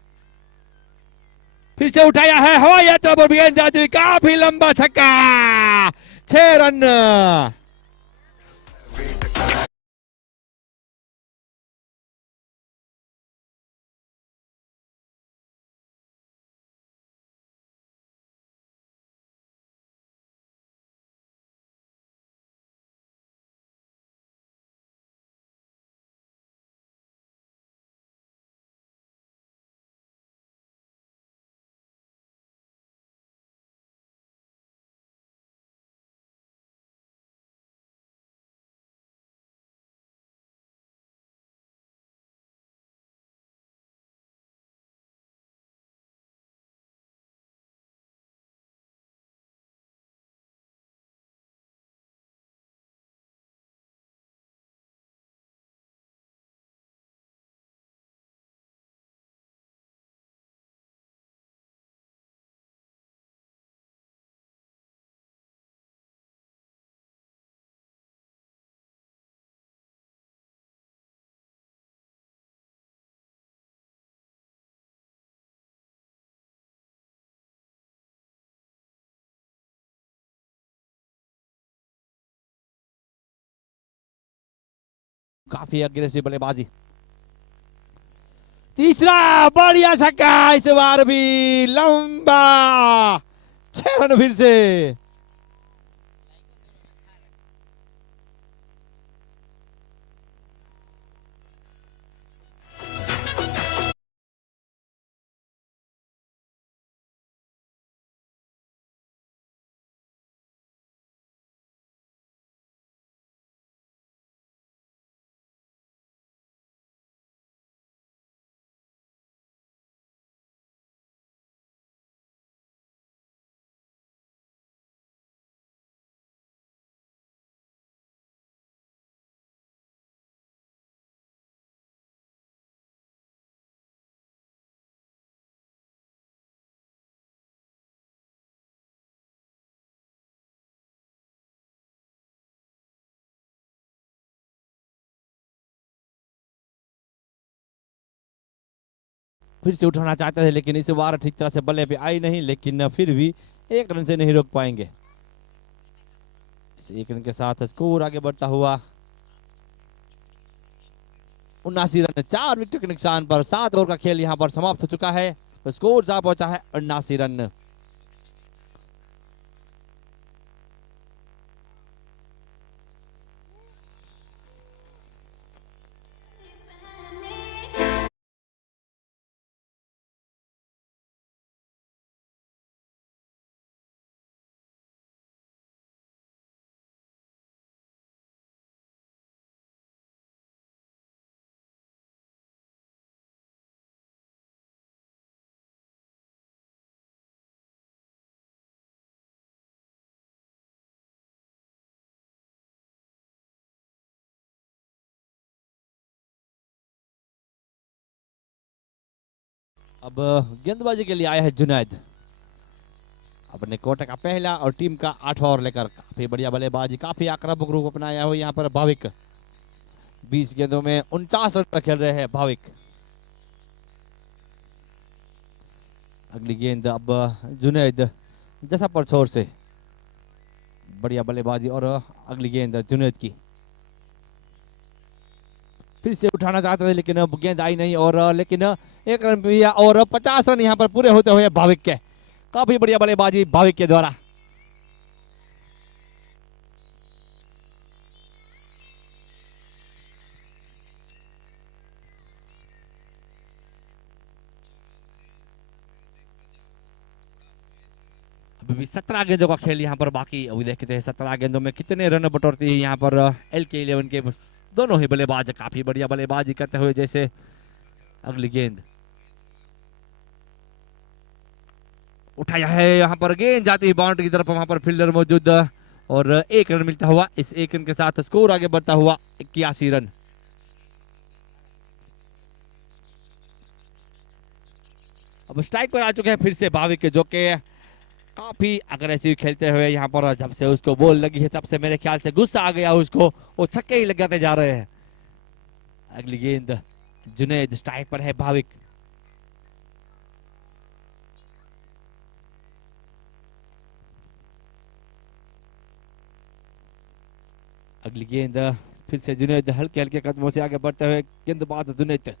फिर से उठाया है, हवाई यात्रा पर गेंद जाती हुई, काफी लंबा छक्का, 6 रन। काफी अग्रेसिव बल्लेबाजी, तीसरा बढ़िया छक्का, इस बार भी लंबा, 6 रन फिर से। फिर से उठाना चाहते थे लेकिन इस बार ठीक तरह से बल्ले पे आई नहीं, लेकिन फिर भी 1 रन से नहीं रोक पाएंगे। इस 1 रन के साथ स्कोर आगे बढ़ता हुआ 79 रन, 4 विकेट के नुकसान पर। 7 ओवर का खेल यहां पर समाप्त हो चुका है, स्कोर जा पहुंचा है 79 रन। अब गेंदबाजी के लिए आया है जुनैद, अपने कोटे का पहला और टीम का 8वां ओवर लेकर। काफी बढ़िया बल्लेबाजी, काफी आक्रामक रूप अपनाया हो यहाँ पर भाविक। 20 गेंदों में 49 रन खेल रहे हैं भाविक। अगली गेंद अब जुनैद जैसा पर छोर से, बढ़िया बल्लेबाजी और अगली गेंद जुनैद की। फिर से उठाना चाहते थे लेकिन अब गेंद आई नहीं और लेकिन 1 रन भी और 50 रन यहाँ पर पूरे होते हुए भाविक के। काफी बढ़िया बल्लेबाजी भाविक के द्वारा। अभी भी 17 गेंदों का खेल यहाँ पर बाकी। अभी देखते हैं 17 गेंदों में कितने रन बटोरती है यहाँ पर LK11 के दोनों ही बल्लेबाज काफी बढ़िया बल्लेबाजी करते हुए। जैसे अगली गेंद उठाया है, यहाँ पर गेंद जाती है बाउंड्री की तरफ, वहां पर फील्डर मौजूद और 1 रन मिलता हुआ। इस 1 रन के साथ स्कोर आगे बढ़ता हुआ 81 रन। अब स्ट्राइक पर आ चुके हैं फिर से भाविक, जो कि काफी अग्रेसिव खेलते हुए यहाँ पर जब से उसको बॉल लगी है तब से मेरे ख्याल से गुस्सा आ गया उसको, वो छक्के ही लगाते जा रहे हैं। अगली गेंद जुनैद स्ट्राइक पर है भाविक। अगली गेंद फिर से जुनैद हल्के हल्के कदमों से आगे बढ़ते हुए, गेंदबाज जुनैद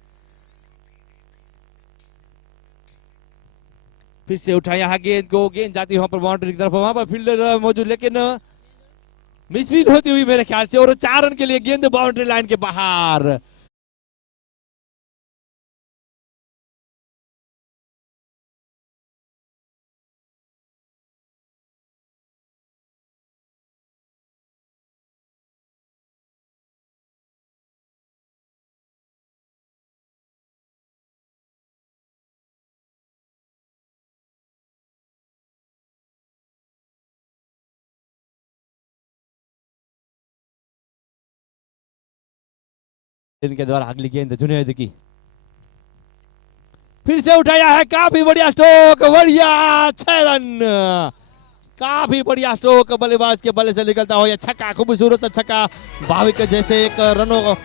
फिर से उठाया है गेंद को, गेंद जाती है वहां पर बाउंड्री की तरफ, वहां पर फील्डर मौजूद लेकिन मिसफील्ड होती हुई मेरे ख्याल से, और 4 रन के लिए गेंद बाउंड्री लाइन के बाहर। इनके द्वारा अगली गेंद जुनैद की, फिर से उठाया है, काफी बढ़िया स्ट्रोक, बढ़िया 6 रन। काफी बढ़िया स्ट्रोक बल्लेबाज के बल्ले से निकलता हो, यह छक्का, खूबसूरत छक्का भाविक जैसे एक रनों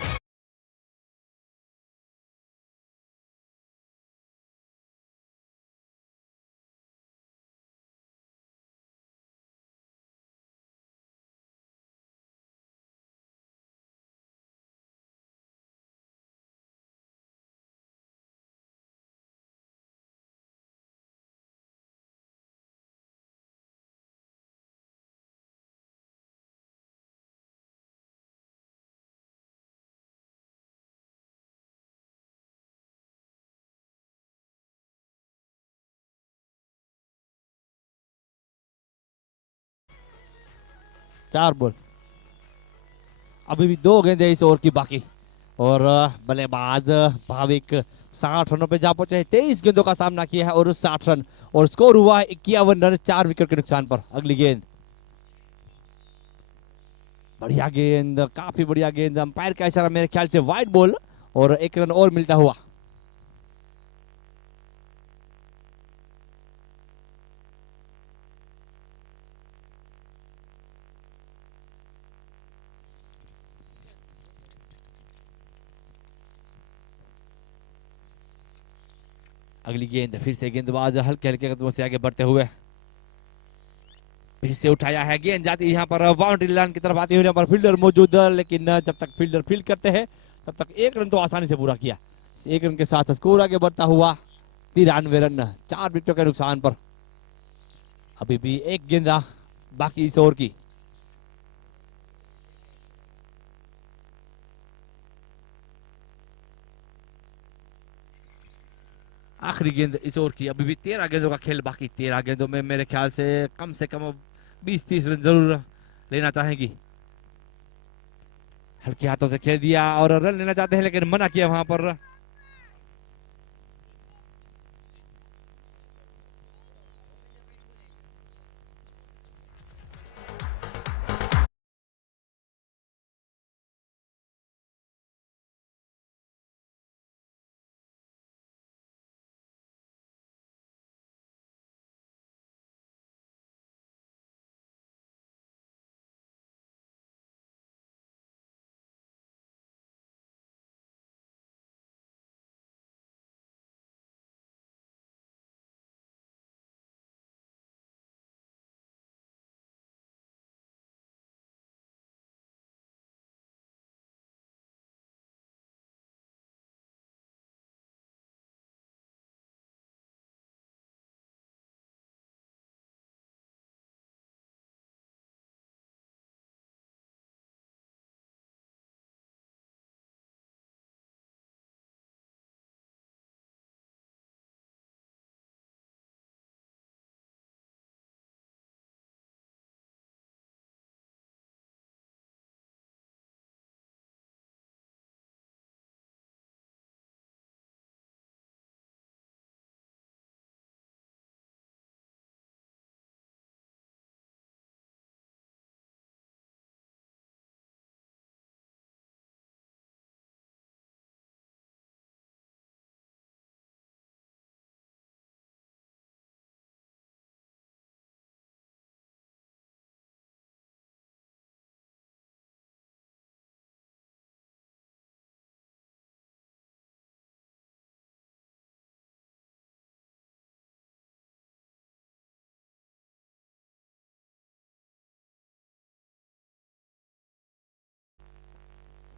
चार बॉल, अभी भी 2 गेंदें इस ओवर की बाकी, और बल्लेबाज भाविक 60 रनों पे जा पहुंचे, 23 गेंदों का सामना किया है और 60 रन, और स्कोर हुआ 51 रन 4 विकेट के नुकसान पर। अगली गेंद बढ़िया गेंद, काफी बढ़िया गेंद, अंपायर का इशारा मेरे ख्याल से वाइड बॉल, और 1 रन और मिलता हुआ। अगली गेंद फिर से गेंदबाज हल्के हल्के कदमों से आगे बढ़ते हुए, फिर से उठाया है, गेंद जाती है यहाँ पर बाउंड्री लाइन की तरफ आती हुई, यहाँ पर फील्डर मौजूद, लेकिन जब तक फील्डर फील्ड करते हैं तब तक 1 रन तो आसानी से पूरा किया। इस 1 रन के साथ स्कोर आगे बढ़ता हुआ 93 रन 4 विकेटों के नुकसान पर। अभी भी 1 गेंदा बाकी इस ओवर की। आखिरी गेंद इस ओवर की। अभी भी 13 गेंदों का खेल बाकी। 13 गेंदों में मेरे ख्याल से कम 20-30 रन जरूर लेना चाहेंगी। हल्के हाथों से खेल दिया और रन लेना चाहते हैं, लेकिन मना किया वहां पर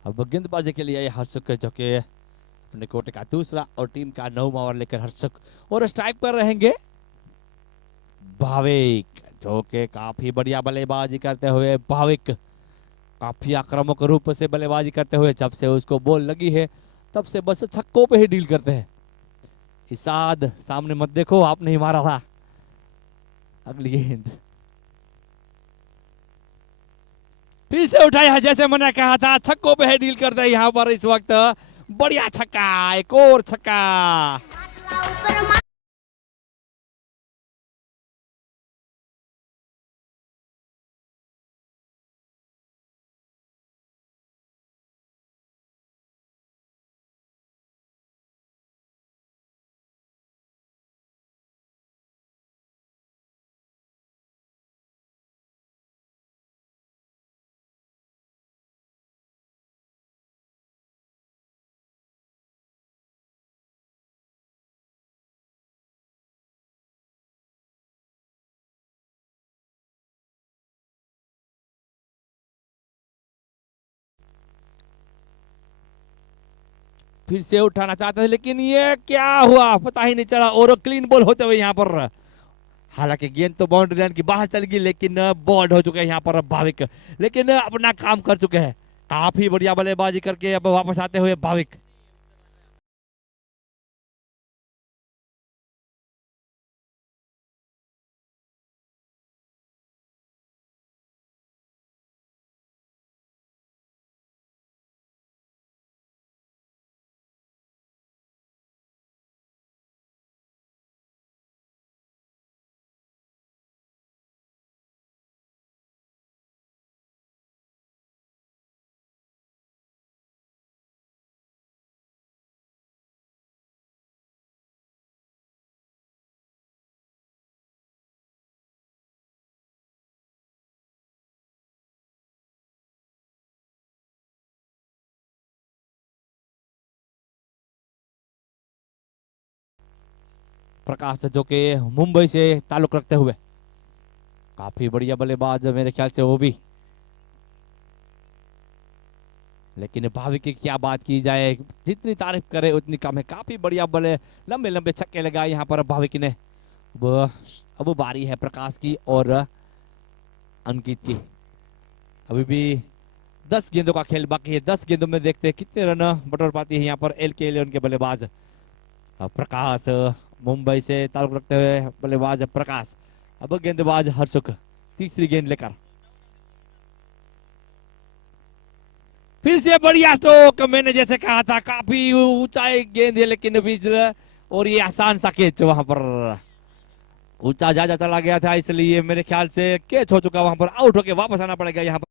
अब गेंदबाजी के लिए आए हर्षक, जो कि अपने कोटे का दूसरा और टीम का 9वां ओवर लेकर हर्षक, और स्ट्राइक पर रहेंगे भाविक, जो कि काफी बढ़िया बल्लेबाजी करते हुए भाविक काफी आक्रामक रूप से बल्लेबाजी करते हुए, जब से उसको बॉल लगी है तब से बस छक्कों पे ही डील करते हैं। इसाद सामने मत देखो, आपने ही मारा था। अगली गेंद फिर से उठाया, जैसे मैंने कहा था छक्कों पे है डील करते हैं यहाँ पर इस वक्त। बढ़िया छक्का, एक और छक्का। फिर से उठाना चाहते थे, लेकिन ये क्या हुआ पता ही नहीं चला, और क्लीन बॉल होते हुए यहाँ पर। हालांकि गेंद तो बाउंड्री लाइन की बाहर चल गई, लेकिन बॉल्ड हो चुके हैं यहाँ पर भाविक, लेकिन अपना काम कर चुके हैं। काफी बढ़िया बल्लेबाजी करके अब वापस आते हुए भाविक। प्रकाश, जो कि मुंबई से ताल्लुक रखते हुए काफी बढ़िया बल्लेबाज मेरे ख्याल से वो भी, लेकिन भाविक की क्या बात की जाए, जितनी तारीफ करे उतनी कम है। काफी बढ़िया बल्ले, लंबे लंबे छक्के लगाए यहाँ पर भाविक ने। अब बारी है प्रकाश की और अंकित की। अभी भी 10 गेंदों का खेल बाकी है। 10 गेंदों में देखते हैं कितने रन बटोर पाती है यहाँ पर LK11 के बल्लेबाज प्रकाश, मुंबई से ताल्लुक रखते हुए बल्लेबाज प्रकाश। अब गेंदबाज हर्षुक तीसरी गेंद लेकर। फिर से बढ़िया स्ट्रोक, मैंने जैसे कहा था काफी ऊंचाई गेंद है, लेकिन बीच और ये आसान सा कैच वहां पर ऊंचा ज्यादा चला गया था, इसलिए मेरे ख्याल से कैच हो चुका, वहां पर आउट होके वापस आना पड़ेगा यहाँ पर।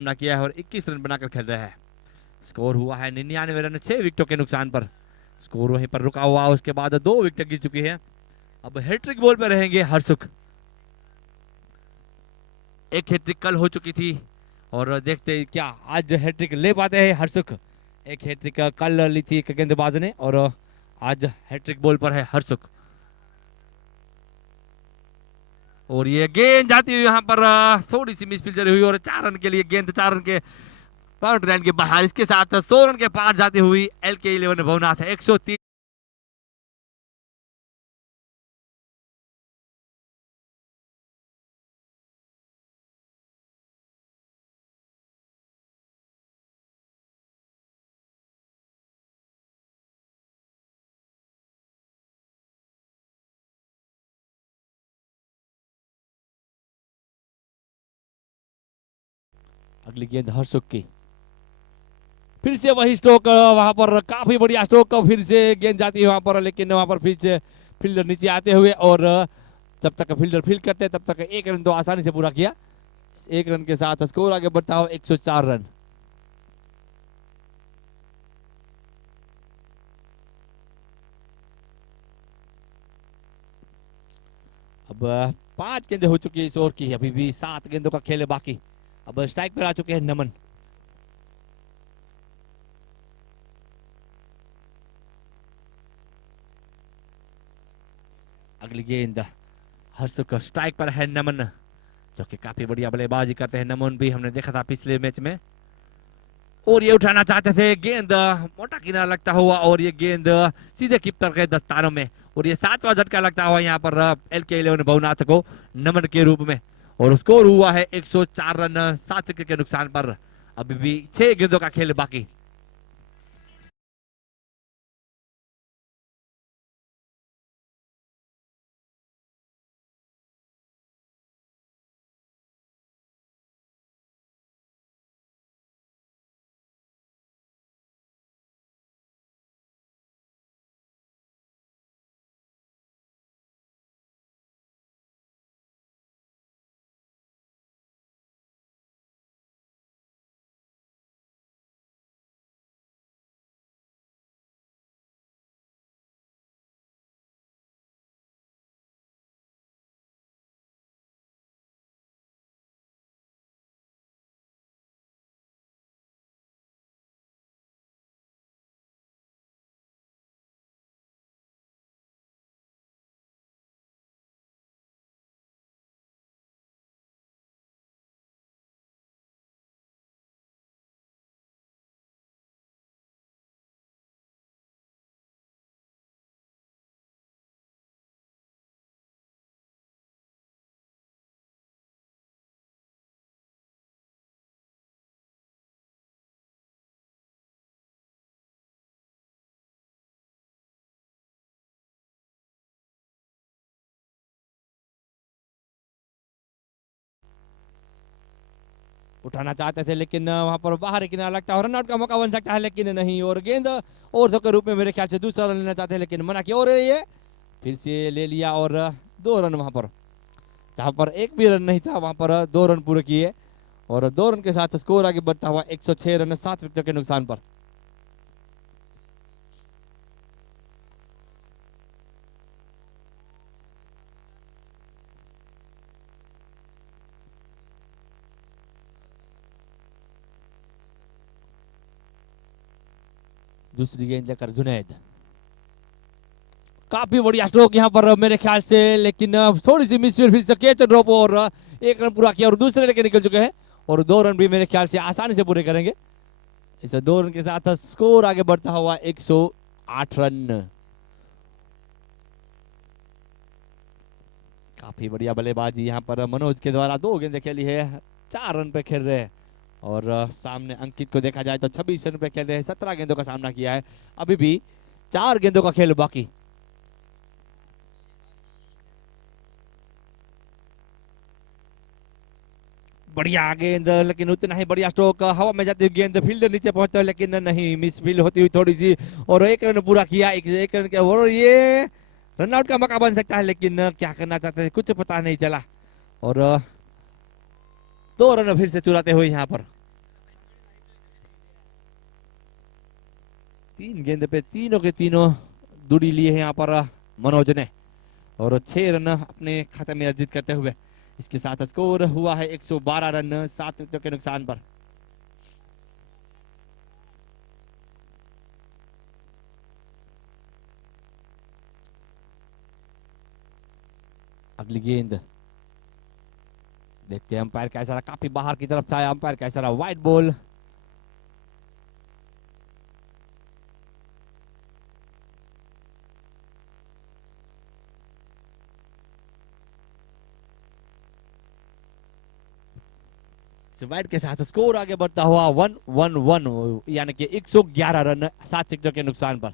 ना किया है और 21 रन बनाकर खेल रहा है। स्कोर हुआ है 99 रन 6 विकेटों के नुकसान पर। स्कोर वहीं पर रुका हुआ, उसके बाद 2 विकेट गिर चुकी है। अब हैट्रिक बॉल पे रहेंगे हर्षुक। एक हैट्रिक कल हो चुकी थी, और देखते क्या आज हैट्रिक ले पाते हैं हर्षुक। एक हैट्रिक कल ली थी एक गेंदबाज ने, और आज हैट्रिक बॉल पर है हर्षुक। और ये गेंद जाती हुई यहाँ पर थोड़ी सी मिसफील्ड हुई, और 4 रन के लिए गेंद, 4 रन के बाउंड्री लाइन के बाहर। इसके साथ 100 रन के पार जाती हुई LK11 भवनाथ 103। अगली गेंद हर्षुक की। फिर से वही स्ट्रोक वहां पर काफी बढ़िया स्ट्रोक, फिर से गेंद जाती है वहां पर, लेकिन वहां पर फिर से फील्डर नीचे आते हुए, और जब तक फील्डर फील्ड करते तब तक एक रन तो आसानी से पूरा किया। एक रन के साथ स्कोर आगे बढ़ता हो 104 रन। अब 5 गेंदें हो चुकी है इस ओवर की, अभी भी 7 गेंदों का खेल है बाकी। अब स्ट्राइक पर आ चुके हैं नमन। अगली गेंद हर्षुक स्ट्राइक पर है नमन, जो कि काफी बढ़िया बल्लेबाजी करते हैं नमन भी, हमने देखा था पिछले मैच में। और ये उठाना चाहते थे, गेंद मोटा किनारा लगता हुआ, और ये गेंद सीधे कीपर के दस्तानों में, और ये 7वां झटका लगता हुआ यहाँ पर LK11 भवनाथ को नमन के रूप में। और स्कोर हुआ है 104 रन 7 विकेट के नुकसान पर। अभी भी 6 गेंदों का खेल बाकी। उठाना चाहते थे, लेकिन वहां पर बाहर किनारा लगता है, रनआउट का मौका बन सकता है, लेकिन नहीं। और गेंद ओवर के रूप में मेरे ख्याल से दूसरा रन लेना चाहते हैं, लेकिन मना किया, और ये फिर से ले लिया, और 2 रन वहां पर, जहां पर एक भी रन नहीं था वहां पर 2 रन पूरे किए, और 2 रन के साथ स्कोर आगे बढ़ता हुआ 106 रन 7 विकेट के नुकसान पर। दूसरी गेंद लेकर जुनैद, काफी बढ़िया स्ट्रोक यहाँ पर मेरे ख्याल से, लेकिन थोड़ी सी मिसफील्ड, फिर से कैच ड्रॉप, और 1 रन पूरा किया, और दूसरे लेके निकल चुके हैं, और 2 रन भी मेरे ख्याल से आसानी से पूरे करेंगे। इस 2 रन के साथ स्कोर आगे बढ़ता हुआ 108 रन। काफी बढ़िया बल्लेबाजी यहाँ पर मनोज के द्वारा, 2 गेंदें खेली है, 4 रन पे खेल रहे हैं, और सामने अंकित को देखा जाए तो 26 रन पे खेल रहे हैं, 17 गेंदों का सामना किया है, अभी भी 4 गेंदों का खेल बाकी। बढ़िया गेंद, लेकिन उतना ही बढ़िया स्ट्रोक, हवा में जाती हुई गेंद, फील्डर नीचे पहुंचता है, लेकिन नहीं, मिस फील्ड होती हुई थोड़ी सी, और 1 रन पूरा किया, एक रन के, और ये रनआउट का मौका बन सकता है, लेकिन क्या करना चाहते हैं कुछ पता नहीं चला, और 2 रन फिर से चुराते हुए यहाँ पर। 3 गेंद पे तीनों के तीनों दूरी लिए हैं यहाँ पर मनोज ने, और 6 रन अपने खाते में अर्जित करते हुए, इसके साथ स्कोर हुआ है 112 रन 7 विकेट के नुकसान पर। अगली गेंद देखते हैं अंपायर का इशारा, काफी बाहर की तरफ था अंपायर का इशारा, वाइड बॉल। वाइड के साथ स्कोर आगे बढ़ता हुआ 111, यानी कि 111 रन 7 विकेट के नुकसान पर।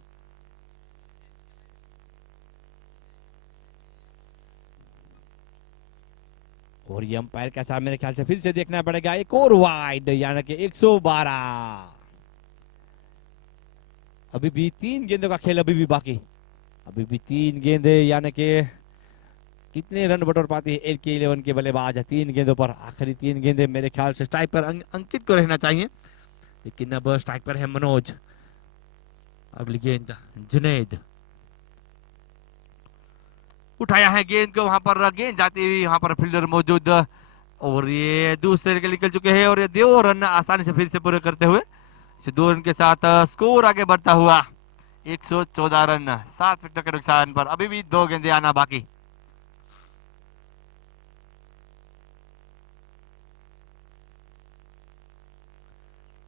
और ये अंपायर का साथ मेरे ख्याल से फिर से देखना पड़ेगा, एक और वाइड, यानी कि 112। अभी भी 3 गेंदों का खेल अभी भी बाकी, अभी भी 3 गेंदे, यानी कि कितने रन बटोर पाती है LK11 के बल्लेबाज 3 गेंदों पर। आखिरी 3 गेंदे मेरे ख्याल से स्ट्राइक पर अंकित को रहना चाहिए, लेकिन अब स्ट्राइक पर है मनोज। अगली गेंद जुनैद, उठाया है गेंद को, वहां पर गेंद जाती हुई, वहां पर फील्डर मौजूद, और ये दूसरे के निकल चुके हैं, और ये 2 रन आसानी से फिर से पूरे करते हुए इसे 2 रन के साथ स्कोर आगे बढ़ता हुआ 114 रन 7 विकेट के नुकसान पर। अभी भी 2 गेंदे आना बाकी।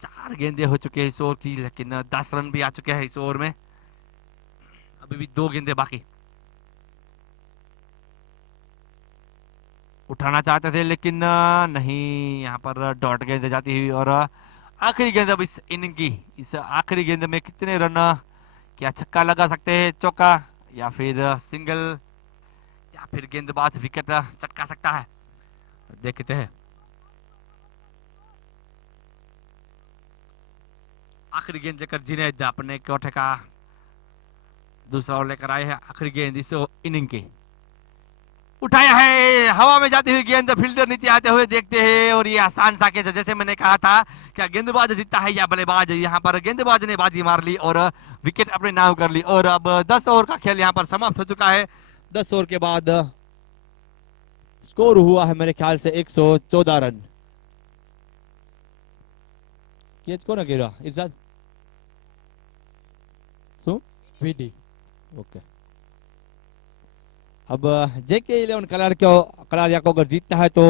चार गेंदे हो चुके हैं इस ओवर की, लेकिन 10 रन भी आ चुके हैं इस ओवर में। अभी भी 2 गेंदे बाकी। उठाना चाहते थे लेकिन नहीं, यहाँ पर डॉट गेंद जाती हुई, और आखिरी गेंद अब इस इनिंग की, इस आखिरी गेंद में कितने रन, क्या छक्का लगा सकते हैं, चौका, या फिर सिंगल, या फिर गेंदबाज विकेट चटका सकता है, देखते हैं। आखिरी गेंद लेकर जुनैद अपने कोठे का दूसरा ओवर लेकर आए हैं। आखिरी गेंद इस इनिंग की, उठाया है, हवा में जाती हुई गेंद, फील्डर नीचे आते हुए देखते हैं, और ये आसान सा कैच, जैसे मैंने कहा था, क्या गेंदबाज जीतता है या बल्लेबाज। यहाँ पर गेंदबाज ने बाजी मार ली और विकेट अपने नाम कर ली, और अब 10 ओवर का खेल यहाँ पर समाप्त हो चुका है। 10 ओवर के बाद स्कोर हुआ है मेरे ख्याल से 114 रन। कैच कौन गिरा, इरशाद? VD। ओके, अब JK11 कलारिया को अगर जीतना है तो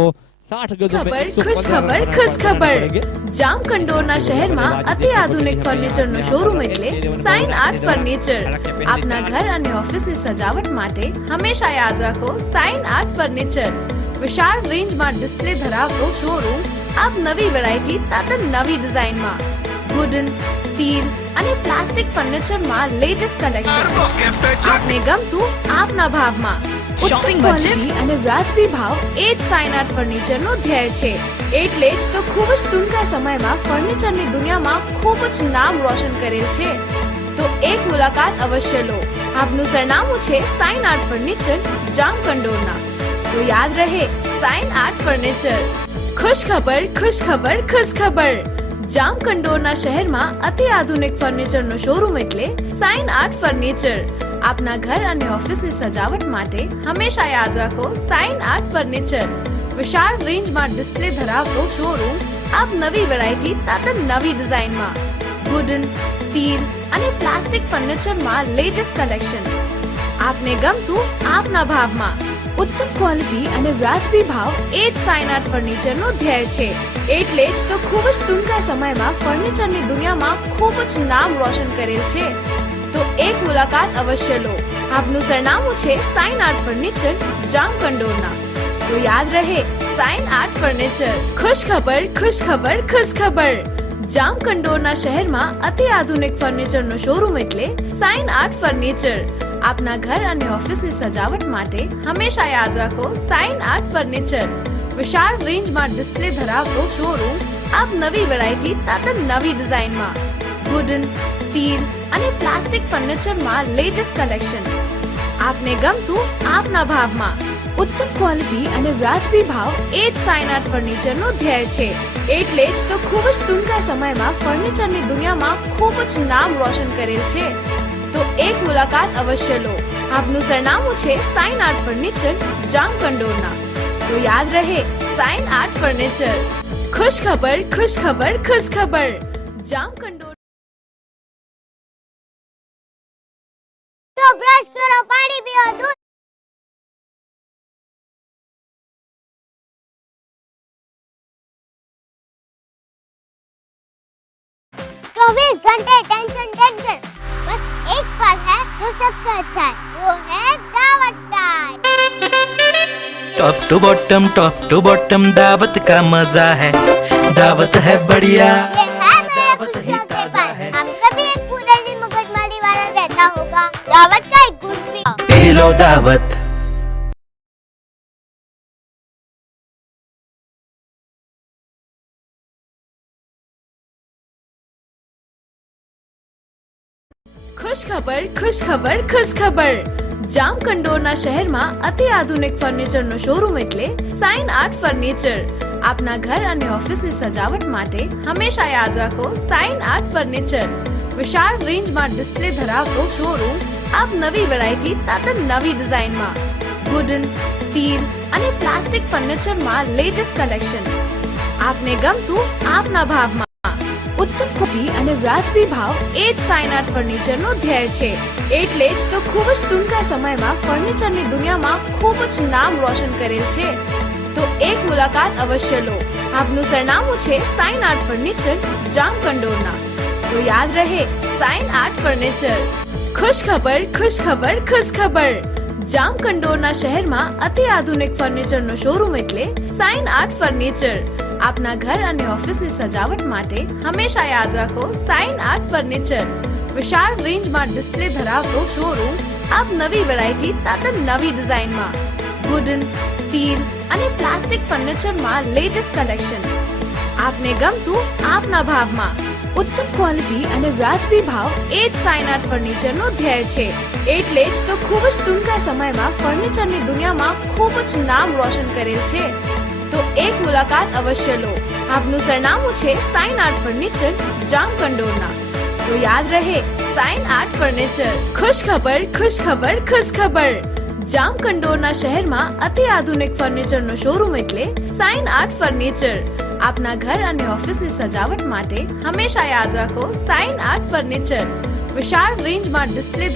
60 गेंदों में ખબર 115 ખુશ ખબર रन ખુશ बनाने ખબર पड़ेंगे। જામકંડોરના શહેરમાં અતિ આધુનિક ફર્નિચરનો શોરૂમ એટલે સાઇન આર્ટ ફર્નિચર. આપના ઘર અને ઓફિસની સજાવટ માટે હંમેશા યાદ રાખો સાઇન આર્ટ ફર્નિચર. વિશાળ રેન્જમાં ડિસ્પ્લે ધરાવતો શોરૂમ. આપ નવી વેરાયટી સાથે નવી ડિઝાઇનમાં વુડન, સ્ટીલ અને પ્લાસ્ટિક ફર્નિચરમાં લેટેસ્ટ કલેક્શન. આપને ગમતું આપના ભાવમાં શોપિંગ ક્વોલિટી અને વ્યાજબી ભાવ એ જ સાઇન આર્ટ ફર્નિચરનો ધ્યેય છે. એટલે જ તો ખૂબ જ ટૂંકા સમયમાં ફર્નિચરની દુનિયામાં ખૂબ જ નામ રોશન કરેલ છે. તો એક મુલાકાત અવશ્ય લો. આપનું સરનામું છે સાઇન આર્ટ ફર્નિચર, જામકંડોરના. તો યાદ રહે સાઇન આર્ટ ફર્નિચર. ખુશ ખબર ખુશ ખબર ખુશ ખબર. જામકંડોરના શહેરમાં અતિ આધુનિક ફર્નિચરનો શોરૂમ એટલે સાઇન આર્ટ ફર્નિચર. આપના ઘર અને ઓફિસની સજાવટ માટે હંમેશા યાદ રાખો સાઇન આર્ટ ફર્નિચર. વિશાળ રેન્જમાં ડિસ્પ્લે ધરાવતો શોરૂમ. આપ નવી વેરાયટી સાથે નવી ડિઝાઇનમાં વુડન, સ્ટીલ અને પ્લાસ્ટિક ફર્નિચરમાં લેટેસ્ટ કલેક્શન. આપને ગમતું આપના ભાવમાં ઉત્તમ ક્વોલિટી અને વ્યાજબી ભાવ એ જ સાઇન આર્ટ ફર્નિચરનો ધ્યેય છે. એટલે જ તો ખૂબ જ ટૂંકા સમયમાં ફર્નિચરની દુનિયામાં ખૂબ જ નામ રોશન કરેલ છે. તો એક મુલાકાત અવશ્ય લો. આપનું સરનામું છે સાઇન આર્ટ ફર્નિચર, જામકંડોરના. તો યાદ રહે સાઇન આર્ટ ફર્નિચર. ખુશ ખબર ખુશ ખબર ખુશ ખબર. જામકંડોરના શહેરમાં અતિ આધુનિક ફર્નિચરનો શોરૂમ એટલે સાઇન આર્ટ ફર્નિચર. આપના ઘર અને ઓફિસની સજાવટ માટે હંમેશા યાદ રાખો સાઇન આર્ટ ફર્નિચર. વિશાળ રેન્જમાં ડિસ્પ્લે ધરાવતો શોરૂમ. આપ નવી વેરાયટી સાથે નવી ડિઝાઇનમાં વુડન, સ્ટીલ અને પ્લાસ્ટિક ફર્નિચરમાં લેટેસ્ટ કલેક્શન. આપને ગમતું આપના ભાવમાં ઉત્તમ ક્વોલિટી અને વ્યાજબી ભાવ એ જ સાઇન આર્ટ ફર્નિચરનો ધ્યેય છે. એટલે જ તો ખૂબ જ ટૂંકા સમયમાં ફર્નિચરની દુનિયામાં ખૂબ જ નામ રોશન કરેલ છે. તો એક મુલાકાત અવશ્ય લો. આપનું સરનામું છે સાઇન આર્ટ ફર્નિચર, જામકંડોરના. તો યાદ રહે સાઇન આર્ટ ફર્નિચર. ખુશ ખબર ખુશ ખબર ખુશ ખબર. જામકંડોર. तो ब्रश करो, पानी पियो, दूध। 24 घंटे टेंशन टेंशन, बस एक फल है जो सबसे अच्छा है, वो है दावत टाइम। टॉप टू बॉटम दावत का मजा है, दावत है बढ़िया, ये है मेरा दावत ही खुशियों के ताजा पल। है। आपका भी एक पूरा दिन मगजमारी वाला रहता होगा, दावत का एक गुड भी। पी लो दावत। खुश खबर खुश खबर જામ કંડોરના શહેરમાં અતિ આધુનિક ફર્નિચરનો શોરૂમ એટલે સાઇન આર્ટ ફર્નિચર. આપના ઘર અને ઓફિસની સજાવટ માટે હંમેશા યાદ રાખો સાઇન આર્ટ ફર્નિચર. વિશાળ રેન્જમાં ડિસ્પ્લે ધરાવતો શોરૂમ આપ નવી વેરાયટી તદ્દન નવી ડિઝાઇનમાં વુડન, સ્ટીલ અને પ્લાસ્ટિક ફર્નિચરમાં લેટેસ્ટ કલેક્શન. આપને ગમતું આપના ભાવમાં ઉત્તમ ક્વોલિટી અને વ્યાજબી ભાવ એ જ સાઇન આર્ટ ફર્નિચરનો ધ્યેય છે. એટલે જ તો ખૂબ જ ટૂંકા સમયમાં ફર્નિચરની દુનિયામાં ખૂબ જ નામ રોશન કરેલ છે. તો એક મુલાકાત અવશ્ય લો. આપનું સરનામું છે સાઇન આર્ટ ફર્નિચર, જામકંડોરના. તો યાદ રહે સાઇન આર્ટ ફર્નિચર. खुश खबर જામકંડોરના શહેરમાં અતિ આધુનિક ફર્નિચરનો શોરૂમ એટલે સાઇન આર્ટ ફર્નિચર. આપના ઘર અને ઓફિસની સજાવટ માટે હંમેશા યાદ રાખો સાઇન આર્ટ ફર્નિચર. વિશાળ રેન્જમાં ડિસ્પ્લે ધરાવતો શોરૂમ આપ નવી વેરાયટી તદ્દન નવી ડિઝાઇનમાં વુડન, સ્ટીલ અને પ્લાસ્ટિક ફર્નિચરમાં લેટેસ્ટ કલેક્શન. આપને ગમતું આપના ભાવમાં ઉત્તમ ક્વોલિટી અને વ્યાજબી ભાવ એ જ સાઇન આર્ટ ફર્નિચરનો ધ્યેય છે. એટલે જ તો ખૂબ જ ટૂંકા સમયમાં ફર્નિચરની દુનિયામાં ખૂબ જ નામ રોશન કરેલ છે. તો એક મુલાકાત અવશ્ય લો. આપનું સરનામું છે સાઇન આર્ટ ફર્નિચર, જામકંડોરના. તો યાદ રહે સાઇન આર્ટ ફર્નિચર. खुश खबर જામકંડોરના શહેરમાં અતિ આધુનિક ફર્નિચરનો શોરૂમ એટલે સાઇન આર્ટ ફર્નિચર. આપના ઘર અને ઓફિસની સજાવટ માટે હંમેશા યાદ રાખો સાઇન આર્ટ ફર્નિચર. વિશાળ રેન્જમાં ડિસ્પ્લે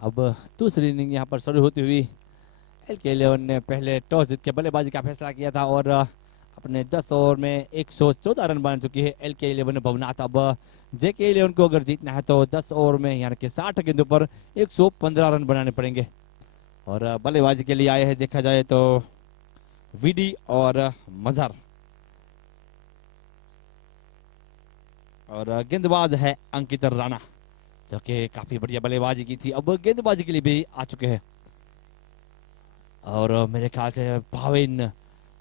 अब दूसरी इनिंग यहाँ पर शुरू होती हुई LK11 ने पहले टॉस जीत के बल्लेबाजी का फैसला किया था और अपने 10 ओवर में 114 रन बना चुकी है LK11 भवनाथ. अब JK11 को अगर जीतना है तो 10 ओवर में यानी कि 60 गेंदों पर 115 रन बनाने पड़ेंगे. और बल्लेबाजी के लिए आए हैं देखा जाए तो VD और मजहर. और गेंदबाज है अंकित राणा जो कि काफी बढ़िया बल्लेबाजी की थी. अब गेंदबाजी के लिए भी आ चुके हैं और मेरे ख्याल से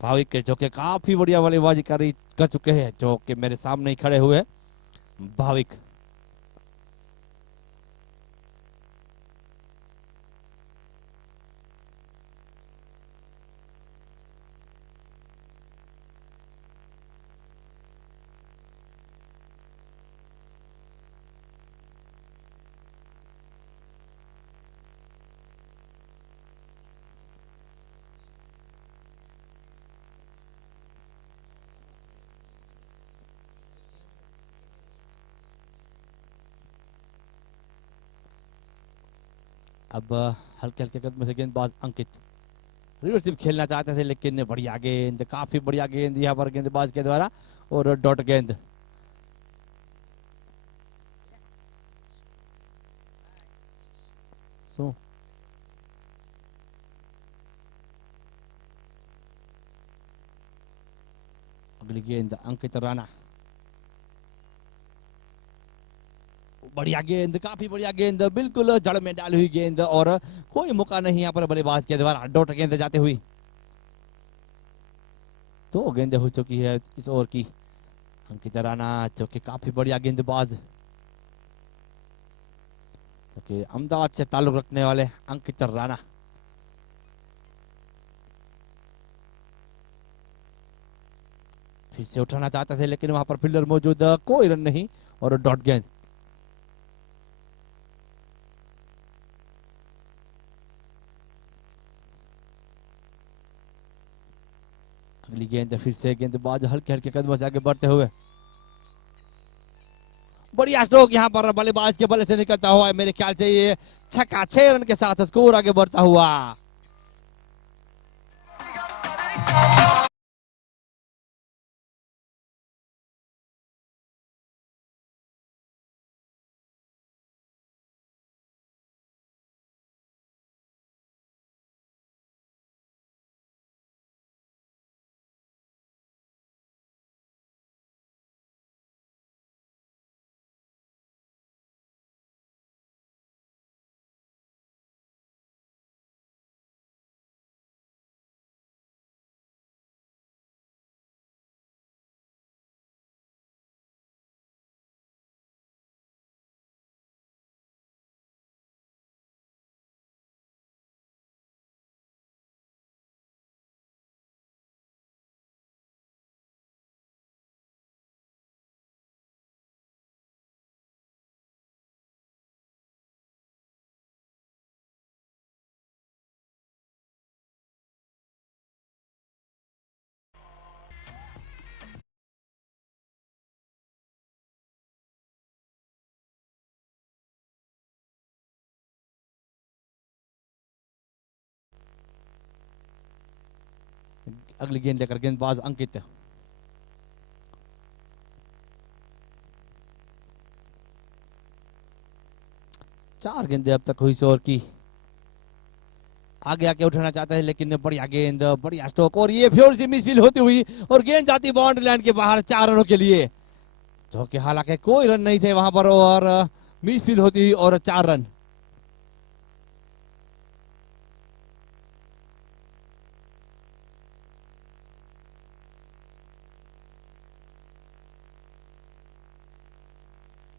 भाविक जो कि काफी बढ़िया बल्लेबाजी कर चुके हैं, जो कि मेरे सामने ही खड़े हुए भाविक. अब हल्के हल्के कदम से गेंदबाज अंकित रिवर्सिव खेलना चाहते थे लेकिन बढ़िया गेंद, काफी बढ़िया गेंद यहाँ पर गेंदबाज के द्वारा और डॉट गेंद. अगली गेंद अंकित राणा, बढ़िया गेंद, काफी बढ़िया गेंद, बिल्कुल जड़ में डाली हुई गेंद और कोई मौका नहीं यहाँ पर बल्लेबाज के द्वारा डॉट गेंद जाते हुई। तो गेंद हो चुकी है इस ओवर की। अंकित राणा जो कि काफी बढ़िया गेंदबाज, जो कि अहमदाबाद से ताल्लुक रखने वाले अंकित राणा। फिर से उठाना चाहते थे लेकिन वहां पर फील्डर मौजूद, कोई रन नहीं और डॉट गेंद। अगली गेंद फिर से गेंदबाज हल्के हल्के कदमों से आगे बढ़ते हुए, बढ़िया स्ट्रोक यहाँ पर बल्लेबाज के बल्ले से निकलता हुआ है। मेरे ख्याल से ये छक्का, 6 रन के साथ स्कोर आगे बढ़ता हुआ। अगली गेंद लेकर गेंदबाज अंकित, चार गेंदें अब तक हुई इस ओवर की। आगे आके उठाना चाहता है लेकिन बढ़िया गेंद, बढ़िया स्ट्रोक और ये फ्योर सी मिसफील होती हुई और गेंद जाती बाउंड्री लाइन के बाहर 4 रनों के लिए, जो कि हालांकि कोई रन नहीं थे वहां पर और मिसफील होती हुई और 4 रन।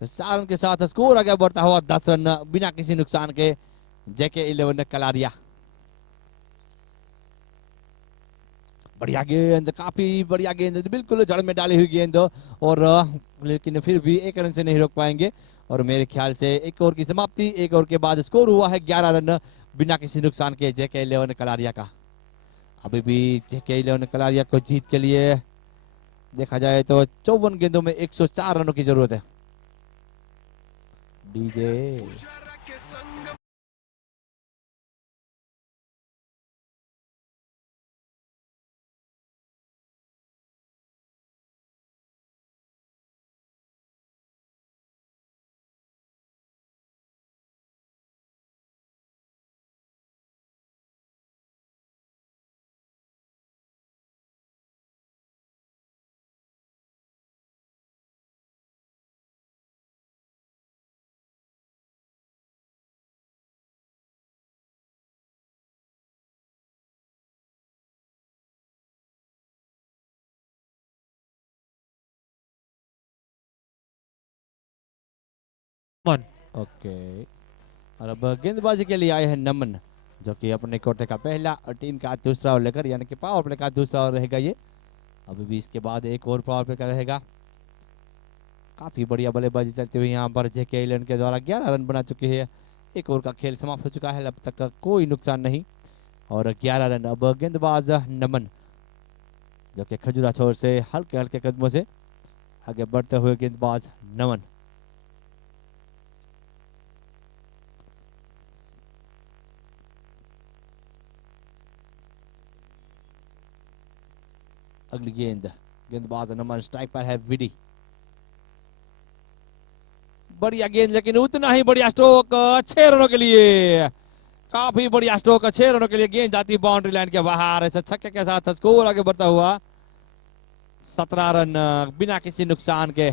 चार रन के साथ स्कोर आगे बढ़ता हुआ 10 रन बिना किसी नुकसान के जेके 11 कलारिया। बढ़िया गेंद, काफी बढ़िया गेंद, बिल्कुल जड़ में डाली हुई गेंद और लेकिन फिर भी 1 रन से नहीं रोक पाएंगे और मेरे ख्याल से 1 ओवर की समाप्ति, 1 ओवर के बाद स्कोर हुआ है 11 रन बिना किसी नुकसान के जेके 11 कलारिया का। अभी भी जेके 11 कलारिया को जीत के लिए देखा जाए तो 54 गेंदों में 104 रनों की जरूरत है। डीजे ओके, और अब गेंदबाजी के लिए आए हैं नमन, जो कि अपने कोटे का पहला और टीम का दूसरा ओवर लेकर, यानी कि पावर प्ले का दूसरा ओवर रहेगा ये। अभी भी इसके बाद एक और पावर प्ले का रहेगा। काफी बढ़िया बल्लेबाजी चलती हुई यहाँ पर जेके 11 के द्वारा 11 रन बना चुके हैं। 1 ओवर का खेल समाप्त हो चुका है, अब तक कोई नुकसान नहीं और 11 रन। अब गेंदबाज नमन, जो कि खजुरा छोर से हल्के हल्के कदमों से आगे बढ़ते हुए गेंदबाज नमन। अगली गेंद, गेंदबाज नमन, स्ट्राइक पर है विडी। बढ़िया गेंद लेकिन उतना ही बढ़िया स्ट्रोक, 6 रनों के लिए, काफी बढ़िया स्ट्रोक, 6 रनों के लिए। गेंद जाती बाउंड्री लाइन के बाहर, ऐसे छक्के के साथ स्कोर आगे बढ़ता हुआ 17 रन बिना किसी नुकसान के।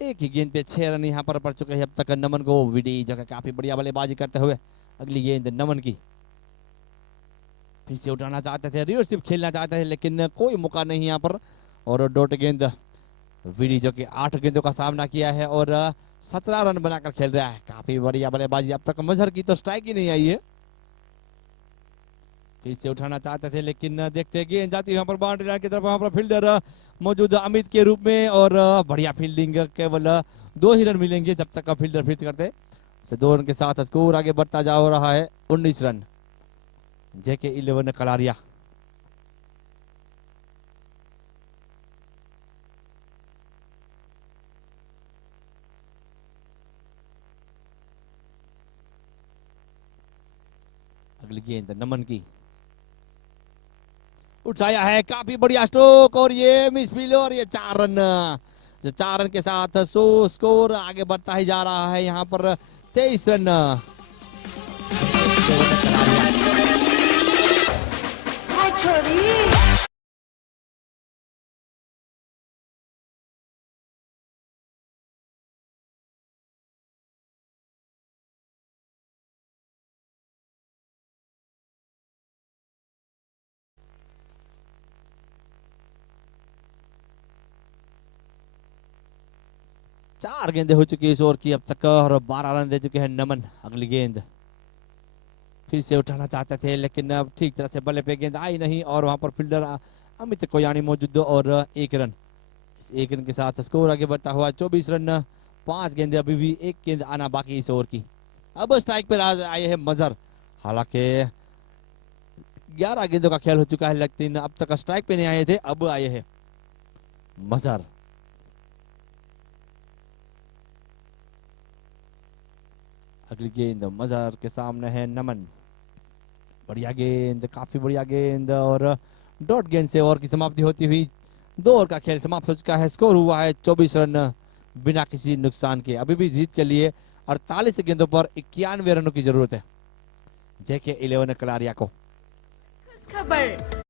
एक ही गेंद पे 6 रन यहाँ पर पड़ चुके हैं अब तक नमन को। विडी जो काफी बढ़िया बल्लेबाजी करते हुए, अगली गेंद नमन की। फिर से उठाना चाहते थे, रिवर्सिव खेलना चाहते थे, लेकिन कोई मौका नहीं यहाँ पर। और डॉट गेंद विडी जो कि 8 गेंदों का सामना किया है और 17 रन बनाकर खेल रहा है। काफी बढ़िया बल्लेबाजी अब तक। मजहर की तो स्ट्राइक ही नहीं आई है। फिर से उठाना चाहते थे, लेकिन देखते गेंद जाती है यहाँ पर बाउंड्री लाइन की तरफ। वहां पर फील्डर मौजूद अमित के रूप में और बढ़िया फील्डिंग। केवल 2 ही रन मिलेंगे जब तक फील्डर फील्ड करते। 2 रन के साथ स्कोर आगे बढ़ता जा रहा है 19 रन। जेके 11 कलारिया। अगली गेंद नमन की, उठाया है, काफी बढ़िया स्ट्रोक और ये मिस फील्ड और ये 4 रन। जो 4 रन के साथ स्कोर आगे बढ़ता ही जा रहा है यहाँ पर 23 रन। चार गेंदें हो चुकी है इस ओवर की अब तक और 12 रन दे चुके हैं नमन। अगली गेंद फिर से उठाना चाहते थे, लेकिन अब ठीक तरह से बल्ले पे गेंद आई नहीं और वहां पर फील्डर अमित कोयानी मौजूद और 1 रन। इस 1 रन के साथ स्कोर आगे बढ़ता हुआ 24 रन। 5 गेंदें, अभी भी 1 गेंद आना बाकी इस ओवर की। अब स्ट्राइक पर आए हैं मजहर। हालांकि 11 गेंदों का खेल हो चुका है, लेकिन अब तक स्ट्राइक पे नहीं आए थे, अब आए हैं मजहर। अगली गेंद मजहर के सामने है नमन। बढ़िया गेंद, काफी बढ़िया गेंद और डॉट गेंद से ओवर की समाप्ति होती हुई 2 ओवर का खेल समाप्त हो चुका है। स्कोर हुआ है 24 रन बिना किसी नुकसान के। अभी भी जीत के लिए 48 गेंदों पर 91 रनों की जरूरत है जेके 11 कलारिया को। खुश खबर।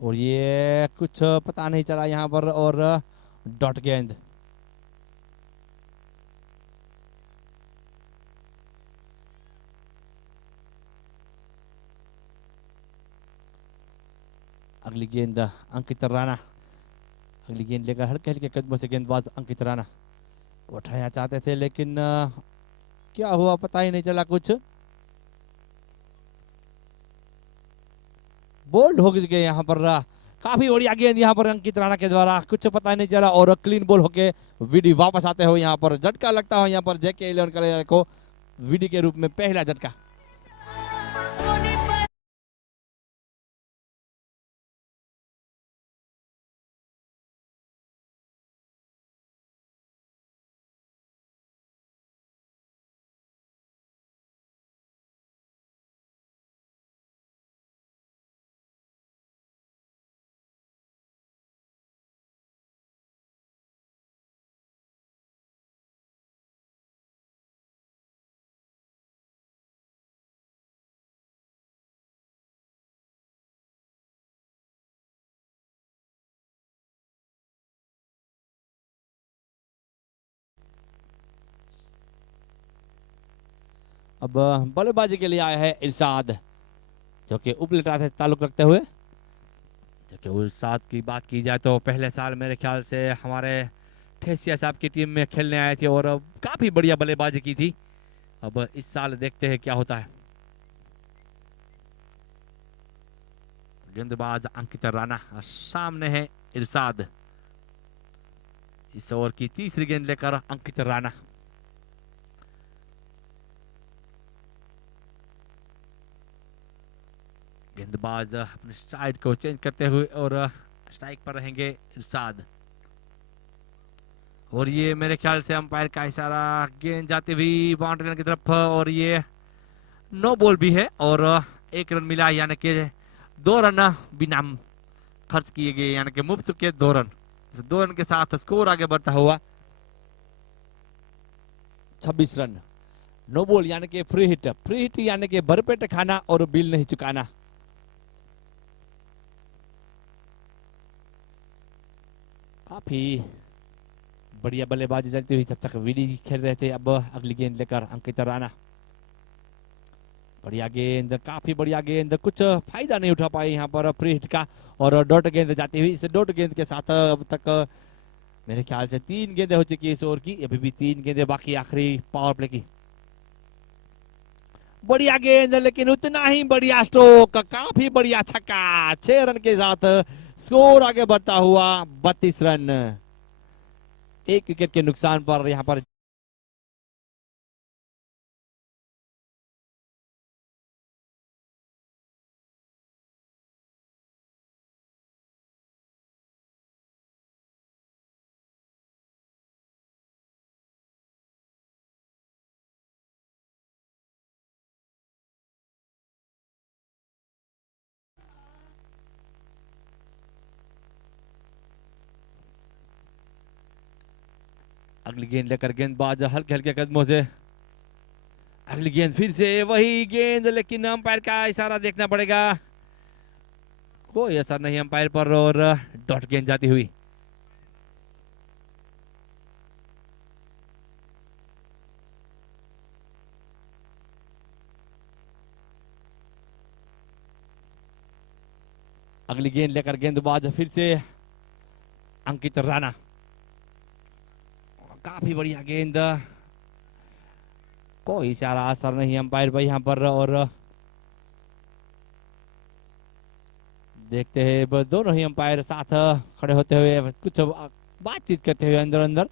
और ये कुछ पता नहीं चला यहाँ पर और डॉट गेंद। अगली गेंद अंकित राणा। अगली गेंद लेकर हल्के हल्के कदमों से गेंदबाज अंकित राणा उठाया चाहते थे, लेकिन क्या हुआ पता ही नहीं चला। कुछ बोल्ड हो गए यहाँ पर। काफी बढ़िया गेंद यहाँ पर अंकित राणा के द्वारा, कुछ पता नहीं चला और क्लीन बॉल होके विडी वापस आते हुए यहाँ पर झटका लगता हो यहाँ पर जेके 11 को विडी के रूप में पहला झटका। अब बल्लेबाजी के लिए आया है इरशाद, जो कि उपलेटा से ताल्लुक रखते हुए। जो कि इरशाद की बात की जाए तो पहले साल मेरे ख्याल से हमारे ठेसिया साहब की टीम में खेलने आए थे और काफी बढ़िया बल्लेबाजी की थी। अब इस साल देखते हैं क्या होता है। गेंदबाज अंकित राणा, सामने है इरशाद। इस ओवर की तीसरी गेंद लेकर अंकित राणा। गेंदबाज अपने साइड को चेंज करते हुए और स्ट्राइक पर रहेंगे इरशाद। और ये मेरे ख्याल से अंपायर का इशारा, गेंद जाती हुई बाउंड्री की तरफ और ये नो बॉल भी है और 1 रन मिला, यानी कि 2 रन बिना खर्च किए गए, यानी कि मुफ्त के 2 रन। 2 रन के साथ स्कोर आगे बढ़ता हुआ 26 रन। नो बॉल यानी कि फ्री हिट, फ्री हिट यानी कि भरपेट खाना और बिल नहीं चुकाना। काफी बढ़िया बल्लेबाजी चलती हुई जब तक वीडी खेल रहे थे। अब अगली गेंद लेकर अंकित राणा। बढ़िया गेंद, काफी बढ़िया गेंद, कुछ फायदा नहीं उठा पाए यहाँ पर फ्री हिट का और डॉट गेंद जाती हुई। इस डॉट गेंद के साथ अब तक मेरे ख्याल से 3 गेंदें हो चुकी है इस ओवर की, अभी भी 3 गेंदें बाकी आखिरी पावर प्ले की। बढ़िया गेंद, लेकिन उतना ही बढ़िया स्ट्रोक, काफी बढ़िया छक्का। 6 रन के साथ स्कोर आगे बढ़ता हुआ 32 रन। 1 विकेट के नुकसान पर यहाँ पर अगली गेंद लेकर गेंदबाज हल्के हल्के कदमों से। अगली गेंद फिर से वही गेंद, लेकिन अंपायर का इशारा देखना पड़ेगा। कोई असर नहीं अंपायर पर और डॉट गेंद जाती हुई। अगली गेंद लेकर गेंदबाज फिर से अंकित राणा। काफी बढ़िया गेंद, कोई इशारा असर नहीं अंपायर भाई यहाँ पर। और देखते हैं बस दोनों ही अंपायर साथ खड़े होते हुए कुछ बातचीत करते हुए अंदर अंदर।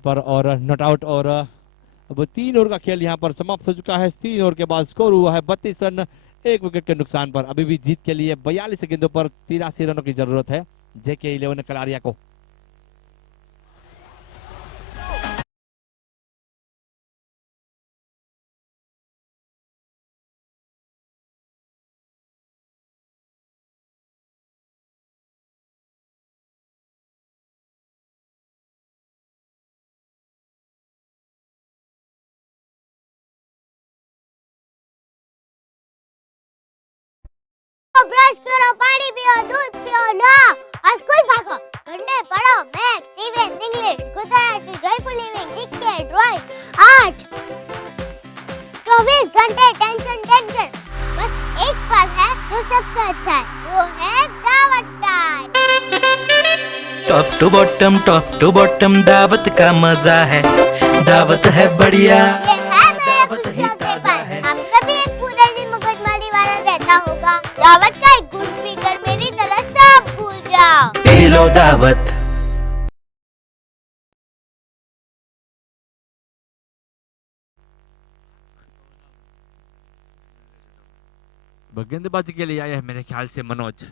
पर और नॉट आउट और अब 3 ओवर का खेल यहाँ पर समाप्त हो चुका है। 3 ओवर के बाद स्कोर हुआ है 32 रन, 1 विकेट के नुकसान पर। अभी भी जीत के लिए 42 गेंदों पर 83 रनों की जरूरत है जेके 11 कलारिया को। ब्रश करो, पानी पियो, दूध पियो ना और स्कूल भागो। घंटे पढ़ो, maths, CVS, English, Gujarati, joyful living, GK, drawing, art. 24 घंटे टेंशन। बस एक पल है जो सबसे अच्छा है, वो है दावत टाइम। टॉप टू बॉटम दावत का मजा है। दावत है बढ़िया, ये है मेरा दावत ही खुशियों के ताजा पल। है। आपका भी एक पूरा दिन मगजमारी वाला रहता होगा। दावत का एक घूंट पीकर मेरी तरह सब भूल जाओ। पी लो दावत। गेंदबाजी के लिए आया है मेरे ख्याल से मनोज।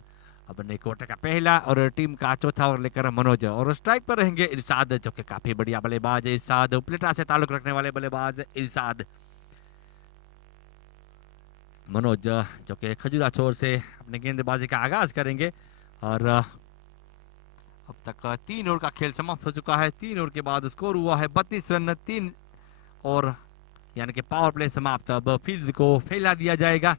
अब नई कोटे का पहला और टीम का चौथा ओवर लेकर मनोज और स्ट्राइक पर रहेंगे इरशाद, जो कि काफी बढ़िया बल्लेबाज है। इरशाद उपलेटा से ताल्लुक रखने वाले बल्लेबाज इरशाद। मनोज जो कि खजूरा छोर से अपने गेंदबाजी का आगाज करेंगे और अब तक 3 ओवर का खेल समाप्त हो चुका है। 3 ओवर के बाद स्कोर हुआ है 32 रन। 3 और यानी कि पावर प्ले समाप्त। अब फील्ड को फैला दिया जाएगा।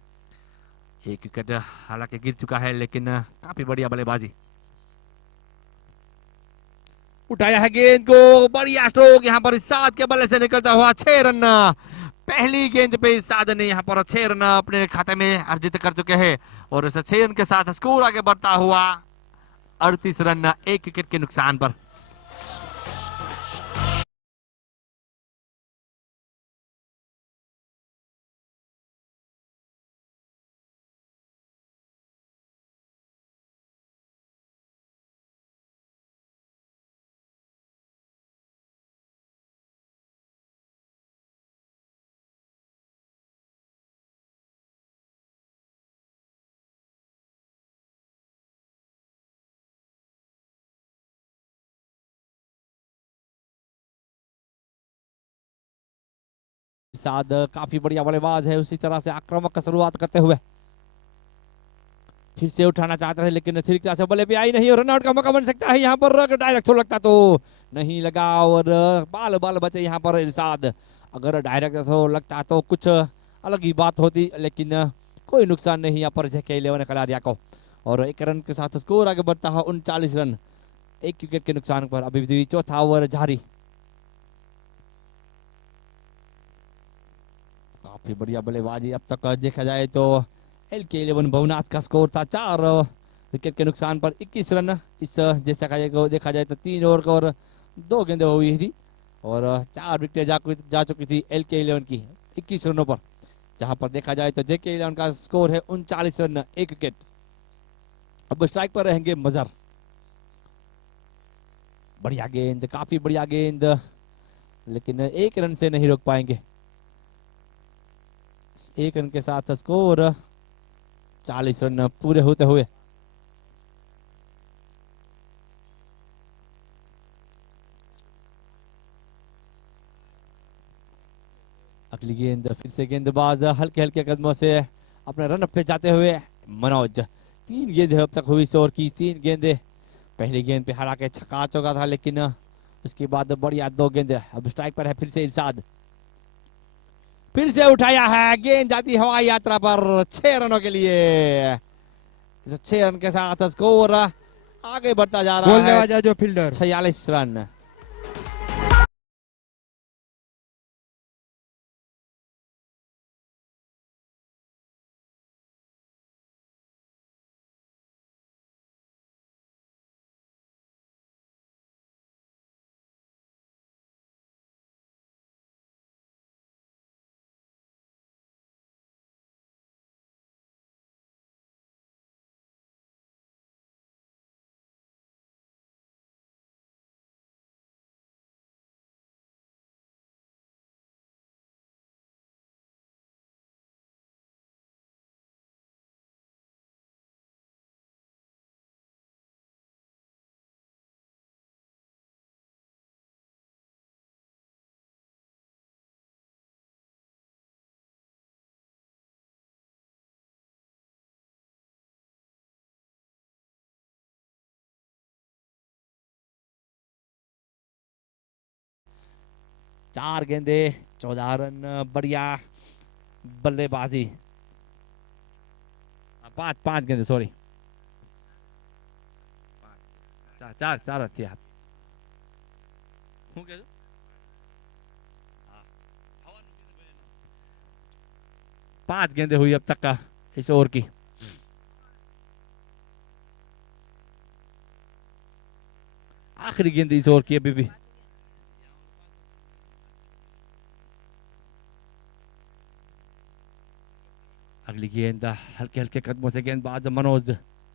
एक विकेट हालांकि गिर चुका है, लेकिन काफी बढ़िया बल्लेबाजी। उठाया है गेंद को, बढ़िया स्ट्रोक यहाँ पर इरशाद के बल्ले से निकलता हुआ 6 रन। पहली गेंद पे इरशाद ने यहाँ पर 6 रन अपने खाते में अर्जित कर चुके हैं और इस 6 रन के साथ स्कोर आगे बढ़ता हुआ 38 रन 1 विकेट के नुकसान पर। इरशाद काफी बढ़िया बल्लेबाज है, उसी तरह से आक्रामक का शुरुआत करते हुए फिर से उठाना चाहता है, लेकिन ठीक तरह से बल्ले पे आई नहीं और रनआउट का मौका बन सकता है यहाँ पर। अगर डायरेक्ट थ्रो लगता तो नहीं लगा और बाल बाल बचे यहाँ पर इरशाद। अगर डायरेक्ट थ्रो लगता तो कुछ अलग ही बात होती, लेकिन कोई नुकसान नहीं यहाँ पर जेके 11 खिलाड़िया को। और 1 रन के साथ स्कोर आगे बढ़ता है 39 रन 1 विकेट के नुकसान पर। अभी भी चौथा ओवर जारी। काफी बढ़िया बल्लेबाजी। अब तक देखा जाए तो LK 11 भवनाथ का स्कोर था 4 विकेट के नुकसान पर 21 रन। इस जैसा देखा जाए तो 3 ओवर का और 2 गेंदें हुई थी और 4 विकेट जा चुकी थी LK 11 की 21 रनों पर, जहां पर देखा जाए तो JK 11 का स्कोर है 39 रन 1 विकेट। अब स्ट्राइक पर रहेंगे मजहर। बढ़िया गेंद, काफी बढ़िया गेंद, लेकिन 1 रन से नहीं रोक पाएंगे। 1 रन के साथ स्कोर 40 रन पूरे होते हुए। अगली गेंद फिर से गेंदबाज हल्के हल्के कदमों से अपने रन पे जाते हुए मनोज। 3 गेंद अब तक हुई इस ओवर की, 3 गेंदे। पहली गेंद पे हालांकि छक्का चौका था, लेकिन उसके बाद बढ़िया 2 गेंद। अब स्ट्राइक पर है फिर से इरशाद। फिर से उठाया है, गेंद जाती हवाई यात्रा पर 6 रनों के लिए। 6 रन के साथ स्कोर आगे बढ़ता जा रहा बोलने है वाला जो फील्डर 46 रन। चार गेंदे 14 रन। बढ़िया बल्लेबाजी। 5 गेंदे, सॉरी, 4 थी आप। 5 गेंदे हुई अब तक का इस ओवर की। आखिरी गेंद इस ओवर की अभी भी। अगली गेंद हल्के हल्के कदमों से गेंदबाज मनोज।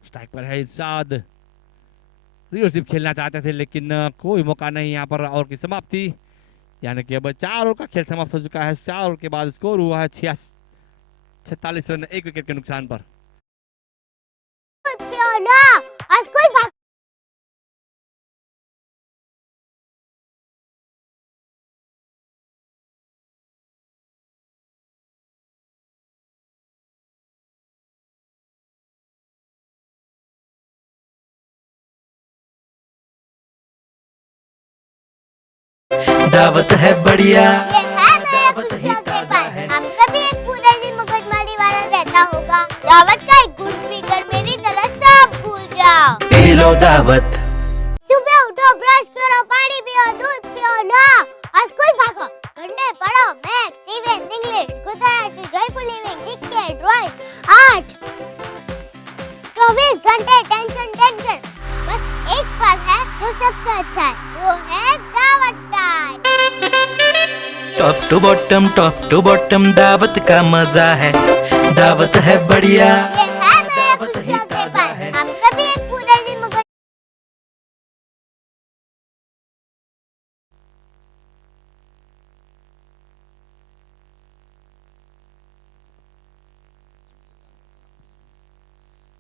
स्ट्राइक पर है इरशाद। लीडरशिप खेलना चाहते थे, लेकिन कोई मौका नहीं यहाँ पर। और की समाप्ति, यानी कि अब 4 ओवर का खेल समाप्त हो चुका है। 4 ओवर के बाद स्कोर हुआ है 46 रन 1 विकेट के नुकसान पर। क्यों ना स्कूल दावत है बढ़िया। ये है मेरा खुशियों के पल। हम कभी एक पूरा दिन मगजमारी वाला रहता होगा। दावत का एक गुड पीकर मेरी तरह सब भूल जाओ। पी लो दावत। सुबह उठो, ब्रश करो, पानी पियो, दूध पियो, नहाओ और स्कूल भागो। घंटे पढ़ो, maths, EVS, English, Gujarati, joyful living, GK, drawing, art. 24 घंटे टेंशन टेंशन। बस एक पल है जो सबसे अच्छा है, वो है दावत टाइम। टॉप टू बॉटम दावत का मजा है। दावत है बढ़िया। ये है मेरा खुशियों के पल। हम कभी एक पूरा दिन मगज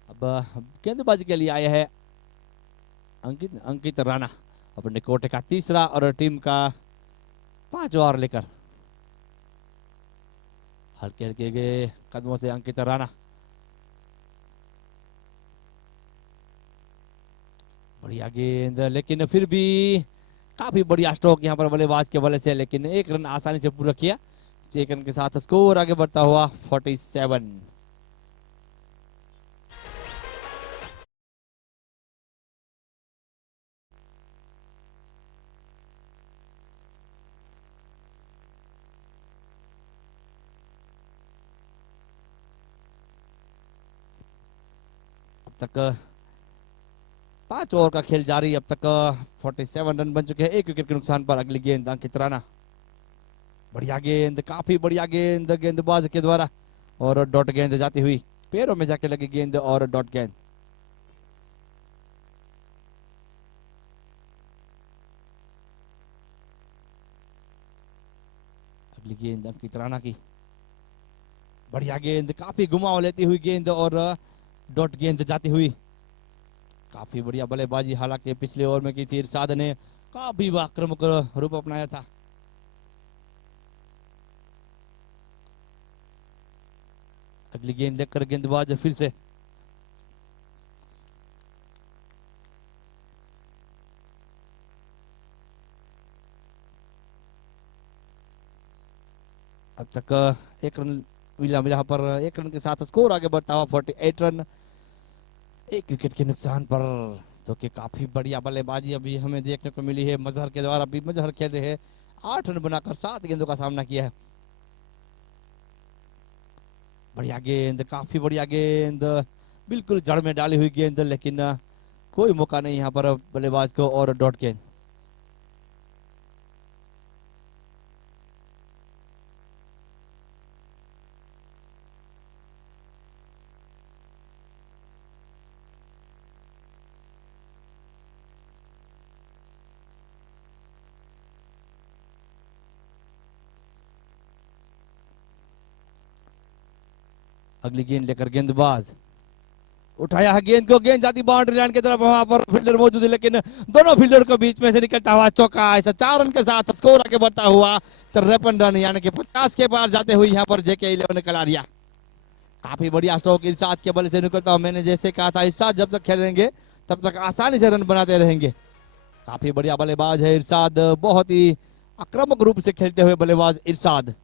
अब गेंदबाजी के लिए आया है अंकित अंकित राणा अपने कोटे का तीसरा और टीम का 5 ओवर लेकर। हल्के हल्के गए कदमों से अंकित राणा। बढ़िया गेंद, लेकिन फिर भी काफी बढ़िया स्ट्रोक यहाँ पर बल्लेबाज के बल्ले से, लेकिन एक रन आसानी से पूरा किया। एक रन के साथ स्कोर आगे बढ़ता हुआ 47। अब तक 5 ओवर का खेल जारी। अब तक 47 रन बन चुके हैं, 1 विकेट के नुकसान पर। अगली गेंद अंकित राणा। बढ़िया गेंद, काफी बढ़िया गेंद गेंदबाज के द्वारा, और डॉट गेंद जाती हुई पैरों में जाके लगी गेंद और डॉट गेंद। अगली गेंद अंकित राणा की। बढ़िया गेंद, काफी घुमाव लेती हुई गेंद और डॉट गेंद जाती हुई। काफी बढ़िया बल्लेबाजी हालांकि पिछले ओवर में की थी इरशाद ने, काफी आक्रामक रूप अपनाया था। अगली गेंद लेकर गेंदबाज फिर से। अब तक 1 रन मिला यहाँ पर। 1 रन के साथ स्कोर आगे बढ़ता हुआ 48 रन, 1 विकेट के नुकसान पर। तो कि काफी बढ़िया बल्लेबाजी अभी हमें देखने को मिली है मजहर के द्वारा। अभी मजहर खेल रहे हैं, 8 रन बनाकर 7 गेंदों का सामना किया है। बढ़िया गेंद, काफी बढ़िया गेंद, बिल्कुल जड़ में डाली हुई गेंद, लेकिन कोई मौका नहीं यहाँ पर बल्लेबाज को, और डॉट गेंद। अगली गेंद लेकर गेंदबाज उठाया है गेंद को, गेंद जाती बाउंड्री लाइन की तरफ। वहां पर फील्डर मौजूद है, लेकिन दोनों फील्डर के बीच में से निकलता हुआ चौका। ऐसा 4 रन के साथ स्कोर आगे बढ़ता हुआ 53 रन, यानी कि 50 के पार जाते हुए यहाँ पर जेके 11 ने कलारिया। काफी बढ़िया स्ट्रोक इरशाद के बल्ले से निकलता हुआ। मैंने जैसे कहा था, इरशाद जब तक खेलेंगे तब तक आसानी से रन बनाते रहेंगे। काफी बढ़िया बल्लेबाज है इरशाद, बहुत ही आक्रामक रूप से खेलते हुए बल्लेबाज इरशाद।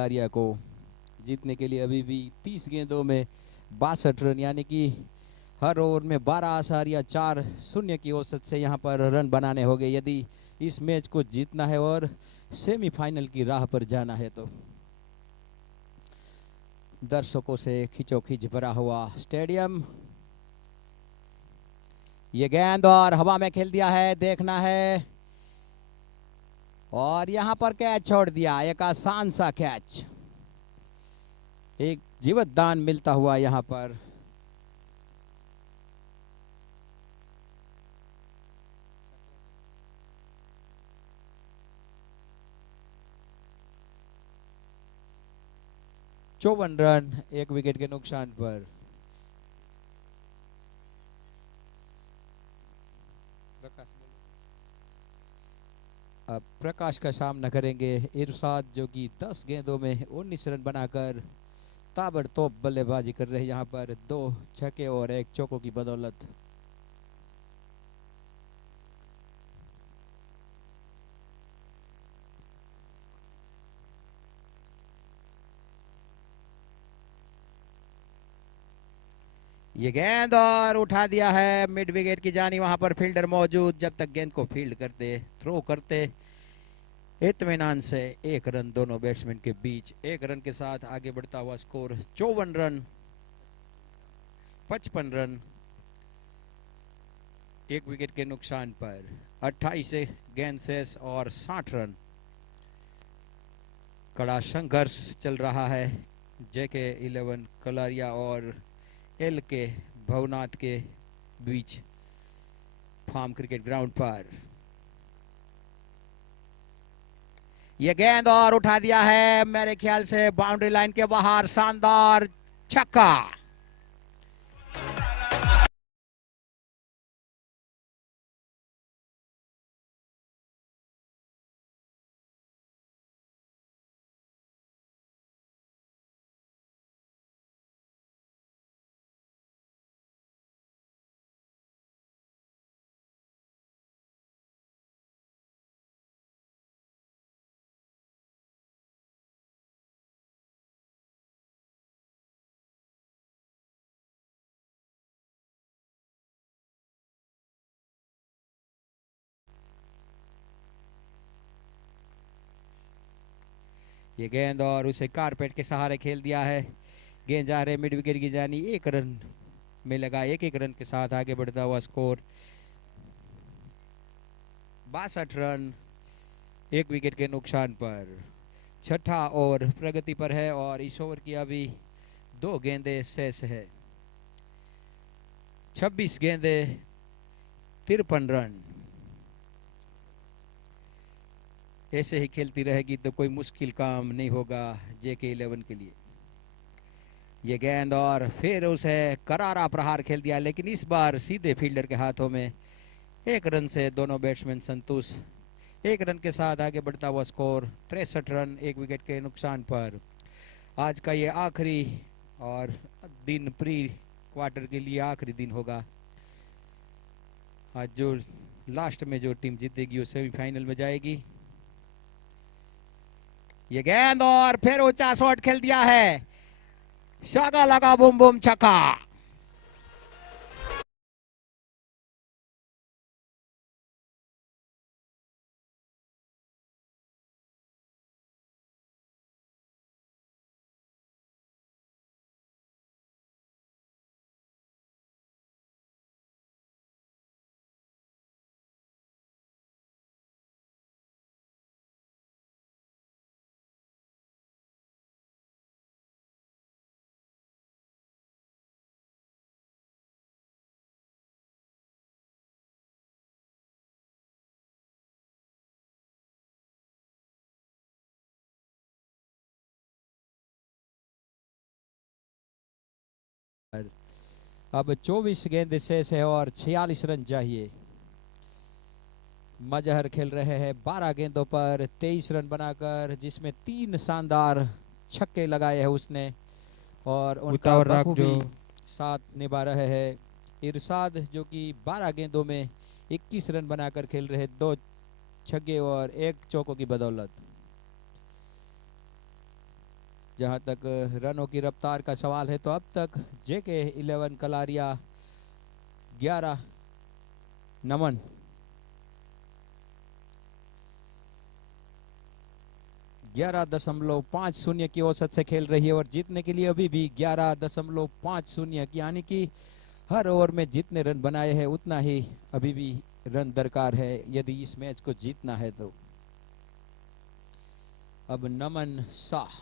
लारिया को जीतने के लिए अभी भी 30 गेंदों में 62 रन, यानी कि हर ओवर में 12.40 की औसत से यहाँ पर रन बनाने होंगे यदि इस मैच को जीतना है और सेमीफाइनल की राह पर जाना है तो। दर्शकों से खिंचोखिंच भरा हुआ स्टेडियम। ये गेंद और हवा में खेल दिया है, देखना है, और यहां पर कैच छोड़ दिया, एक आसान सा कैच, एक जीवत दान मिलता हुआ यहां पर। चौवन रन 1 विकेट के नुकसान पर। अब प्रकाश का सामना करेंगे इरशाद, जो कि 10 गेंदों में 19 रन बनाकर ताबड़तोड़ बल्लेबाजी कर रहे हैं यहाँ पर 2 छक्के और 1 चौकों की बदौलत। ये गेंद और उठा दिया है मिड विकेट की जानी, वहां पर फील्डर मौजूद, जब तक गेंद को फील्ड करते, थ्रो करते इत्मीनान से। 1 रन दोनों बैट्समैन के बीच, 1 रन के साथ आगे बढ़ता हुआ स्कोर 54 रन 55 रन 1 विकेट के नुकसान पर। 28 गेंद शेष और 60 रन। कड़ा संघर्ष चल रहा है जेके 11 कलारिया और एल के भवनाथ के बीच फार्म क्रिकेट ग्राउंड पर। यह गेंद और उठा दिया है, मेरे ख्याल से बाउंड्री लाइन के बाहर, शानदार छक्का। ये गेंद और उसे कारपेट के सहारे खेल दिया है, गेंद जा रहे मिड विकेट की जानी। 1 रन में लगा, 1 रन के साथ आगे बढ़ता हुआ स्कोर 62 रन 1 विकेट के नुकसान पर। छठा ओवर प्रगति पर है और इस ओवर की अभी 2 गेंदें शेष है। 26 गेंदें 53 रन। ऐसे ही खेलती रहेगी तो कोई मुश्किल काम नहीं होगा जेके 11 के लिए। ये गेंद और फिर उसे करारा प्रहार खेल दिया, लेकिन इस बार सीधे फील्डर के हाथों में। 1 रन से दोनों बैट्समैन संतुष्ट। 1 रन के साथ आगे बढ़ता हुआ स्कोर 63 रन 1 विकेट के नुकसान पर। आज का ये आखिरी और दिन प्री क्वार्टर के लिए आखिरी दिन होगा। आज जो लास्ट में जो टीम जीतेगी वो सेमीफाइनल में जाएगी। ये गेंद और फिर ऊंचा शॉट खेल दिया है, शागा लगा, बूम बूम छक्का। अब 24 गेंद शेष है और 46 रन चाहिए। मजहर खेल रहे हैं 12 गेंदों पर 23 रन बनाकर, जिसमें 3 शानदार छक्के लगाए हैं उसने, और उनका बखूबी साथ निभा रहे हैं इरशाद, जो कि 12 गेंदों में 21 रन बनाकर खेल रहे, 2 छक्के और 1 चौकों की बदौलत। जहां तक रनों की रफ्तार का सवाल है तो अब तक जेके 11 कलारिया 11, नमन 11.50 की औसत से खेल रही है और जीतने के लिए अभी भी 11.50 यानी कि हर ओवर में जितने रन बनाए हैं उतना ही अभी भी रन दरकार है यदि इस मैच को जीतना है तो। अब नमन शाह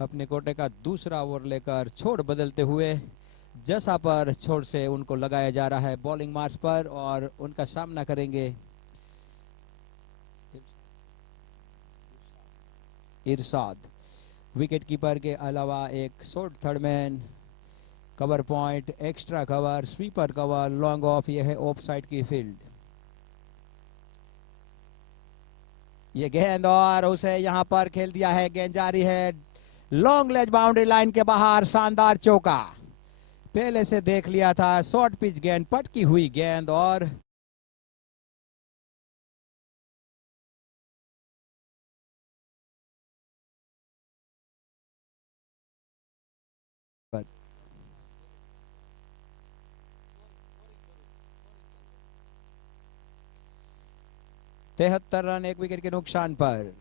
अपने कोटे का दूसरा ओवर लेकर छोड़ बदलते हुए जसा पर छोड़ से उनको लगाया जा रहा है बॉलिंग मार्च पर और उनका सामना करेंगे इरशाद। विकेट कीपर के अलावा एक short third man, cover point, extra cover, sweeper cover, long off, यह है ऑफ साइड की फील्ड। ये गेंद और उसे यहां पर खेल दिया है, गेंद जारी है लॉन्ग लेज बाउंड्री लाइन के बाहर, शानदार चौका। पहले से देख लिया था, शॉर्ट पिच गेंद, पटकी हुई गेंद और पर 73 रन एक विकेट के नुकसान पर।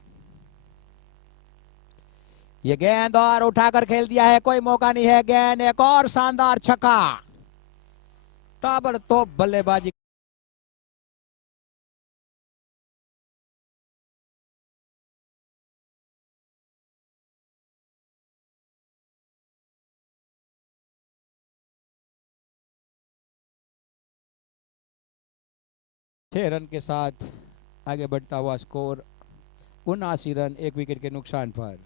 ये गेंद और उठाकर खेल दिया है, कोई मौका नहीं है, गेंद एक और शानदार छक्का। ताबड़तोड़ बल्लेबाजी छह रन के साथ आगे बढ़ता हुआ स्कोर 79 रन एक विकेट के नुकसान पर।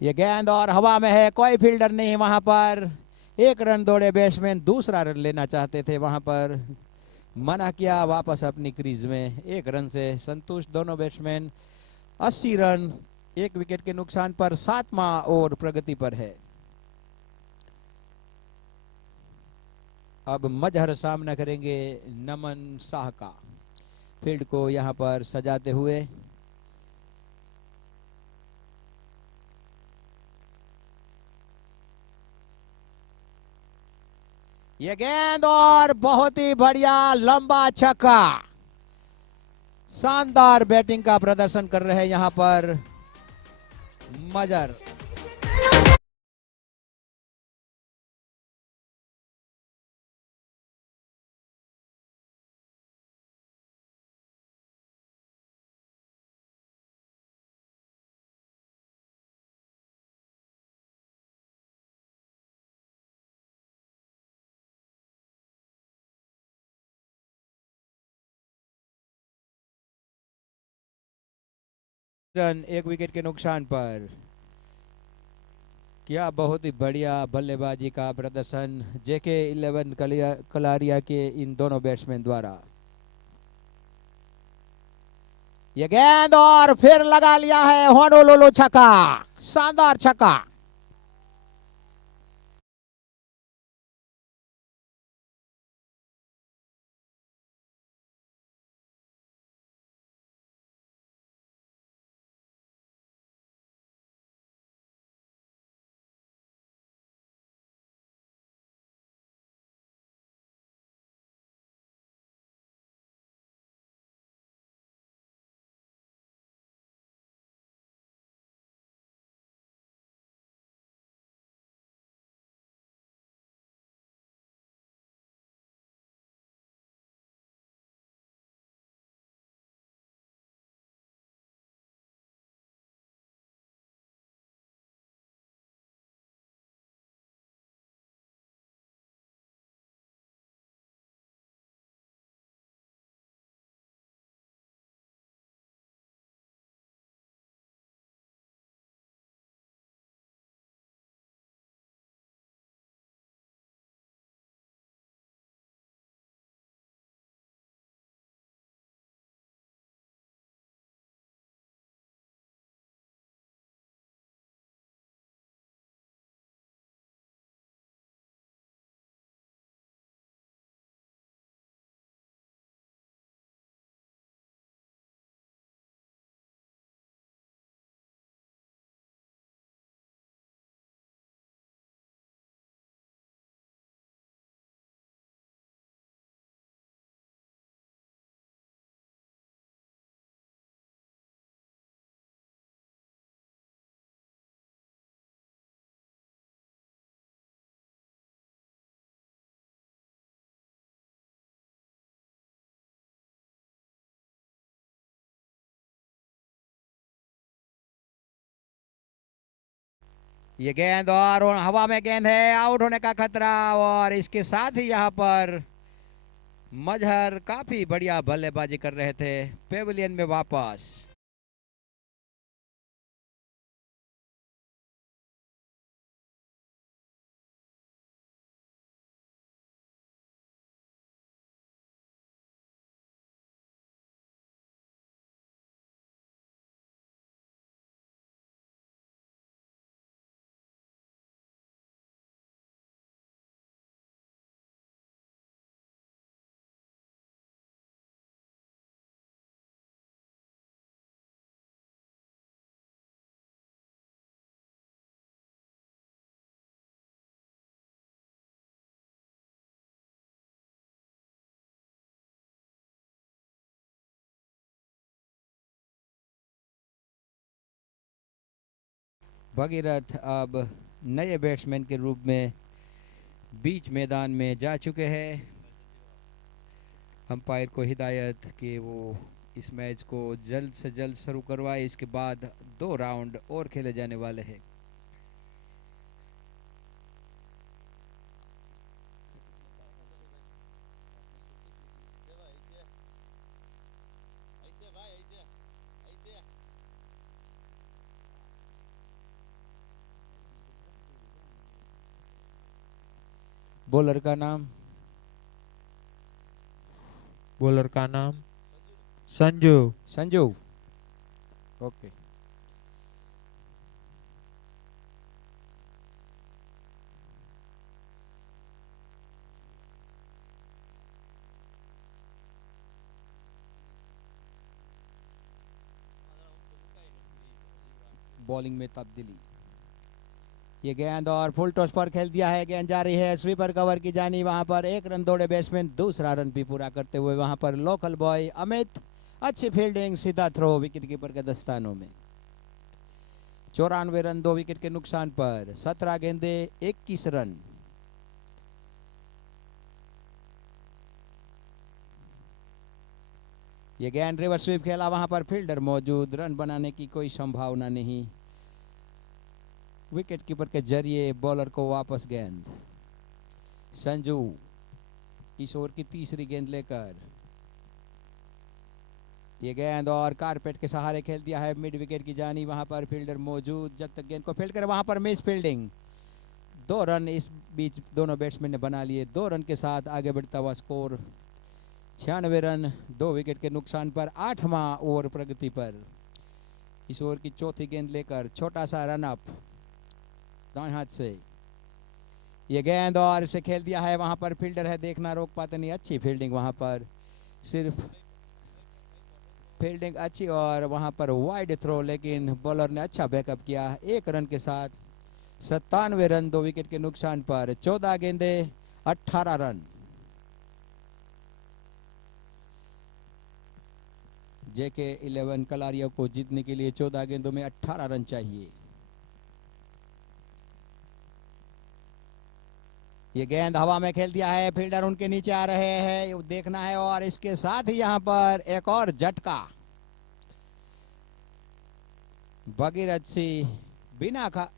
यह गेंद और हवा में है, कोई फील्डर नहीं वहां पर। एक रन दौड़े बैट्समैन, दूसरा रन लेना चाहते थे, वहां पर मना किया, वापस अपनी क्रीज में। एक रन से संतुष्ट दोनों बैट्समैन। 80 रन एक विकेट के नुकसान पर 7वां ओवर प्रगति पर है। अब मजहर सामना करेंगे नमन शाह का, फील्ड को यहां पर सजाते हुए। ये गेंद और बहुत ही बढ़िया लंबा छक्का। शानदार बैटिंग का प्रदर्शन कर रहे हैं यहां पर मजहर। रन एक विकेट के नुकसान पर। क्या बहुत ही बढ़िया बल्लेबाजी का प्रदर्शन जेके 11 कलारिया के इन दोनों बैट्समैन द्वारा। ये गेंद और फिर लगा लिया है होनोलुलु छक्का, शानदार छक्का। ये गेंद और हवा में गेंद है, आउट होने का खतरा। और इसके साथ ही यहाँ पर मजहर काफी बढ़िया बल्लेबाजी कर रहे थे। पेविलियन में वापस। भगीरथ अब नए बैट्समैन के रूप में बीच मैदान में जा चुके हैं। अंपायर को हिदायत कि वो इस मैच को जल्द से जल्द शुरू करवाए। इसके बाद 2 राउंड और खेले जाने वाले हैं। बॉलर का नाम संजू। संजू। ओके। बॉलिंग में तब्दीली। ये गेंद और फुल टॉस पर खेल दिया है। गेंद जा रही है स्वीपर कवर की जानी। वहां पर 1 रन दौड़े बैट्समैन, दूसरा रन भी पूरा करते हुए वहां पर लोकल बॉय अमित। अच्छी फील्डिंग, सीधा थ्रो विकेट कीपर के दस्तानों में। 94 रन 2 विकेट के नुकसान पर। 17 गेंदे 21 रन। ये गेंद रिवर्स स्वीप खेला, वहां पर फील्डर मौजूद, रन बनाने की कोई संभावना नहीं। विकेट कीपर के जरिए बॉलर को वापस गेंद। संजू इस ओवर की तीसरी गेंद लेकर। ये गेंद और कारपेट के सहारे खेल दिया है मिड विकेट की जानी। वहां पर फील्डर मौजूद, जब तक गेंद को फील्ड करे वहां पर मिस फील्डिंग। 2 रन इस बीच दोनों बैट्समैन ने बना लिए। 2 रन के साथ आगे बढ़ता हुआ स्कोर 96 रन 2 विकेट के नुकसान पर। 8वां ओवर प्रगति पर। इस ओवर की चौथी गेंद लेकर छोटा सा रन अप दाएं हाथ से। ये गेंद और इसे खेल दिया है, वहां पर फील्डर है, देखना रोक पाते नहीं। अच्छी फील्डिंग वहां पर, सिर्फ फील्डिंग अच्छी और वहां पर वाइड थ्रो, लेकिन बॉलर ने अच्छा बैकअप किया। 1 रन के साथ 97 रन 2 विकेट के नुकसान पर। 14 गेंदे 18 रन। जेके 11 कलारिया को जीतने के लिए 14 गेंदों में 18 रन चाहिए। ये गेंद हवा में खेल दिया है, फील्डर उनके नीचे आ रहे हैं, देखना है। और इसके साथ ही यहां पर एक और झटका। भगीरथ सिंह बिना खा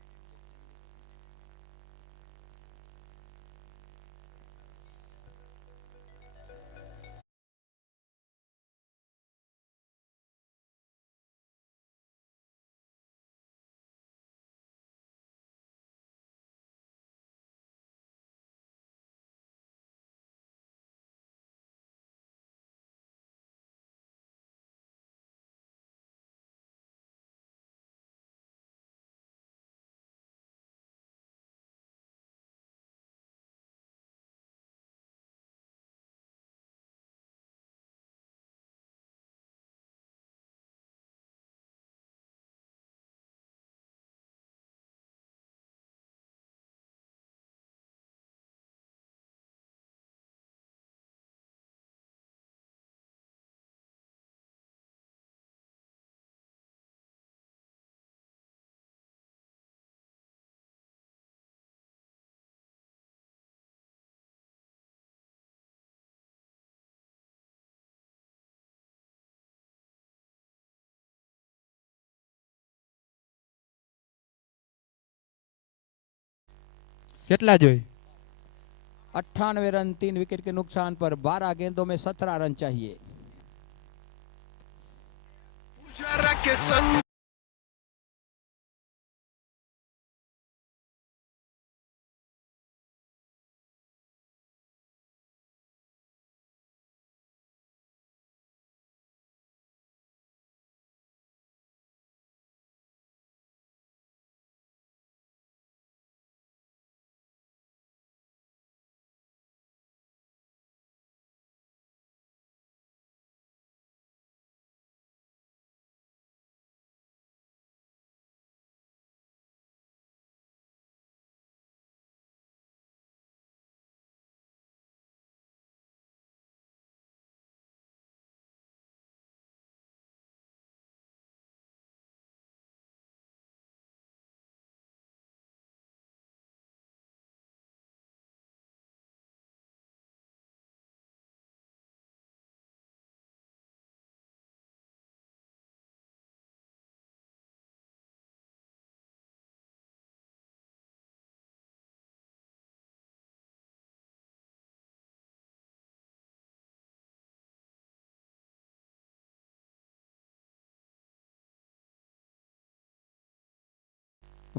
કેટલા જોઈ 98 रन 3 विकेट के नुकसान पर 12 गेंदों में 17 रन चाहिए।